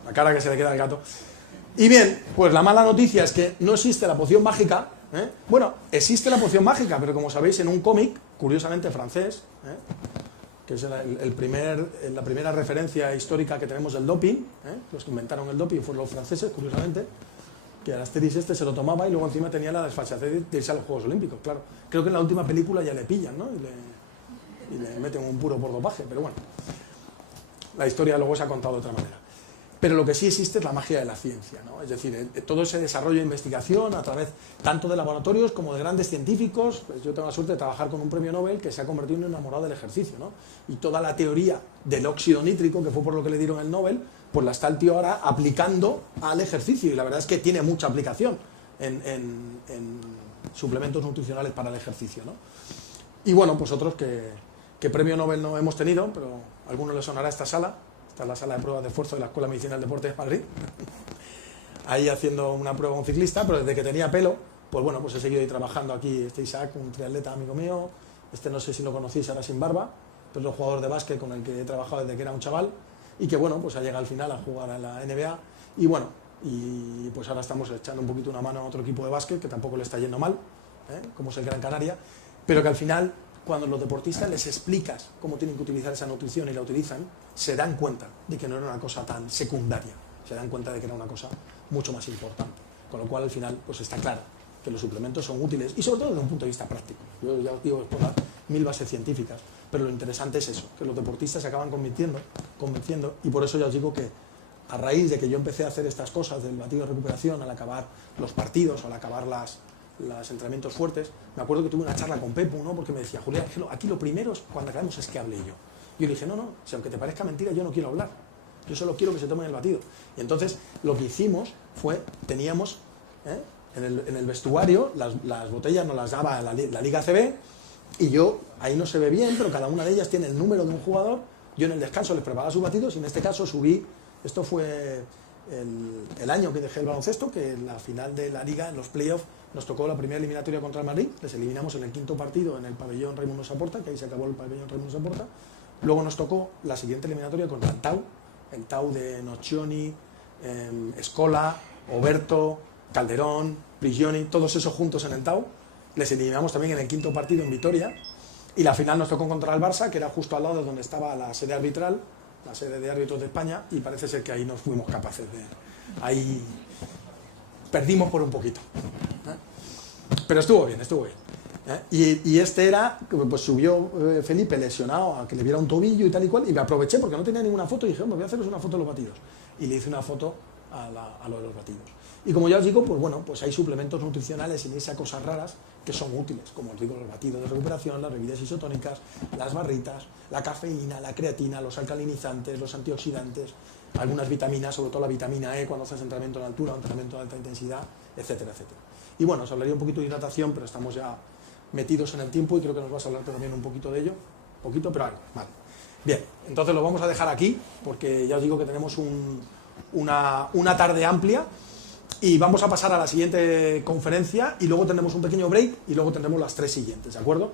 La cara que se le queda al gato. Y bien, pues la mala noticia es que no existe la poción mágica, ¿eh? Bueno, existe la poción mágica, pero como sabéis, en un cómic, curiosamente francés, que es la primera referencia histórica que tenemos del doping, los que inventaron el doping fueron los franceses, curiosamente, que el Asterix se lo tomaba y luego encima tenía la desfachatez de irse a los Juegos Olímpicos, claro. Creo que en la última película ya le pillan, ¿no? Y le meten un puro por dopaje, pero bueno, la historia luego se ha contado de otra manera. Pero lo que sí existe es la magia de la ciencia, ¿no? Es decir, todo ese desarrollo de investigación a través tanto de laboratorios como de grandes científicos. Pues yo tengo la suerte de trabajar con un premio Nobel que se ha convertido en un enamorado del ejercicio, ¿no? Y toda la teoría del óxido nítrico, que fue por lo que le dieron el Nobel, pues la está el tío ahora aplicando al ejercicio. Y la verdad es que tiene mucha aplicación en suplementos nutricionales para el ejercicio, ¿no? Y bueno, pues otros que premio Nobel no hemos tenido, pero a algunos les sonará esta sala. Esta es la sala de pruebas de esfuerzo de la Escuela de Medicina del Deporte de Madrid. Ahí haciendo una prueba con un ciclista, pero desde que tenía pelo, pues bueno, pues he seguido ahí trabajando aquí. Este Isaac, un triatleta amigo mío, este no sé si lo conocéis ahora sin barba, pero es un jugador de básquet con el que he trabajado desde que era un chaval y que bueno, pues ha llegado al final a jugar a la NBA y bueno, y pues ahora estamos echando un poquito una mano a otro equipo de básquet que tampoco le está yendo mal, como es el Gran Canaria, pero que al final, cuando los deportistas les explicas cómo tienen que utilizar esa nutrición y la utilizan, se dan cuenta de que no era una cosa tan secundaria, se dan cuenta de que era una cosa mucho más importante. Con lo cual, al final, pues está claro que los suplementos son útiles y sobre todo desde un punto de vista práctico. Yo ya os digo, es por dar 1000 bases científicas, pero lo interesante es eso, que los deportistas se acaban convenciendo y por eso ya os digo que a raíz de que yo empecé a hacer estas cosas del batido de recuperación al acabar los partidos o al acabar los entrenamientos fuertes, me acuerdo que tuve una charla con Pepu, ¿no? Porque me decía, Julián, aquí lo primero cuando acabemos es que hable yo. Yo le dije, no, si aunque te parezca mentira, yo no quiero hablar, yo solo quiero que se tomen el batido. Y entonces lo que hicimos fue, teníamos en el vestuario, las botellas nos las daba la Liga ACB, y yo, ahí no se ve bien, pero cada una de ellas tiene el número de un jugador. Yo en el descanso les preparaba sus batidos y en este caso subí, esto fue el año que dejé el baloncesto, que en la final de la Liga, en los playoffs, nos tocó la primera eliminatoria contra el Madrid, les eliminamos en el quinto partido en el pabellón Raimundo Saporta, que ahí se acabó el pabellón Raimundo Saporta. Luego nos tocó la siguiente eliminatoria contra el Tau de Nocioni, Scola, Oberto, Calderón, Prigioni, todos esos juntos en el Tau. Les eliminamos también en el quinto partido en Vitoria. Y la final nos tocó contra el Barça, que era justo al lado de donde estaba la sede arbitral, la sede de árbitros de España, y parece ser que ahí nos fuimos capaces de... Ahí perdimos por un poquito. Pero estuvo bien, estuvo bien. Y este era, pues subió Felipe lesionado a que le viera un tobillo y tal y cual, y me aproveché porque no tenía ninguna foto y dije, hombre, voy a haceros una foto de los batidos. Y le hice una foto a lo de los batidos. Y como ya os digo, pues bueno, pues hay suplementos nutricionales sin irse a cosas raras que son útiles, como os digo, los batidos de recuperación, las bebidas isotónicas, las barritas, la cafeína, la creatina, los alcalinizantes, los antioxidantes, algunas vitaminas, sobre todo la vitamina E cuando haces entrenamiento en altura, entrenamiento de alta intensidad, etcétera, etcétera. Y bueno, os hablaría un poquito de hidratación, pero estamos ya metidos en el tiempo y creo que nos vas a hablar también un poquito de ello, poquito, pero algo, vale. Bien, entonces lo vamos a dejar aquí, porque ya os digo que tenemos una tarde amplia y vamos a pasar a la siguiente conferencia y luego tendremos un pequeño break y luego tendremos las 3 siguientes, ¿de acuerdo?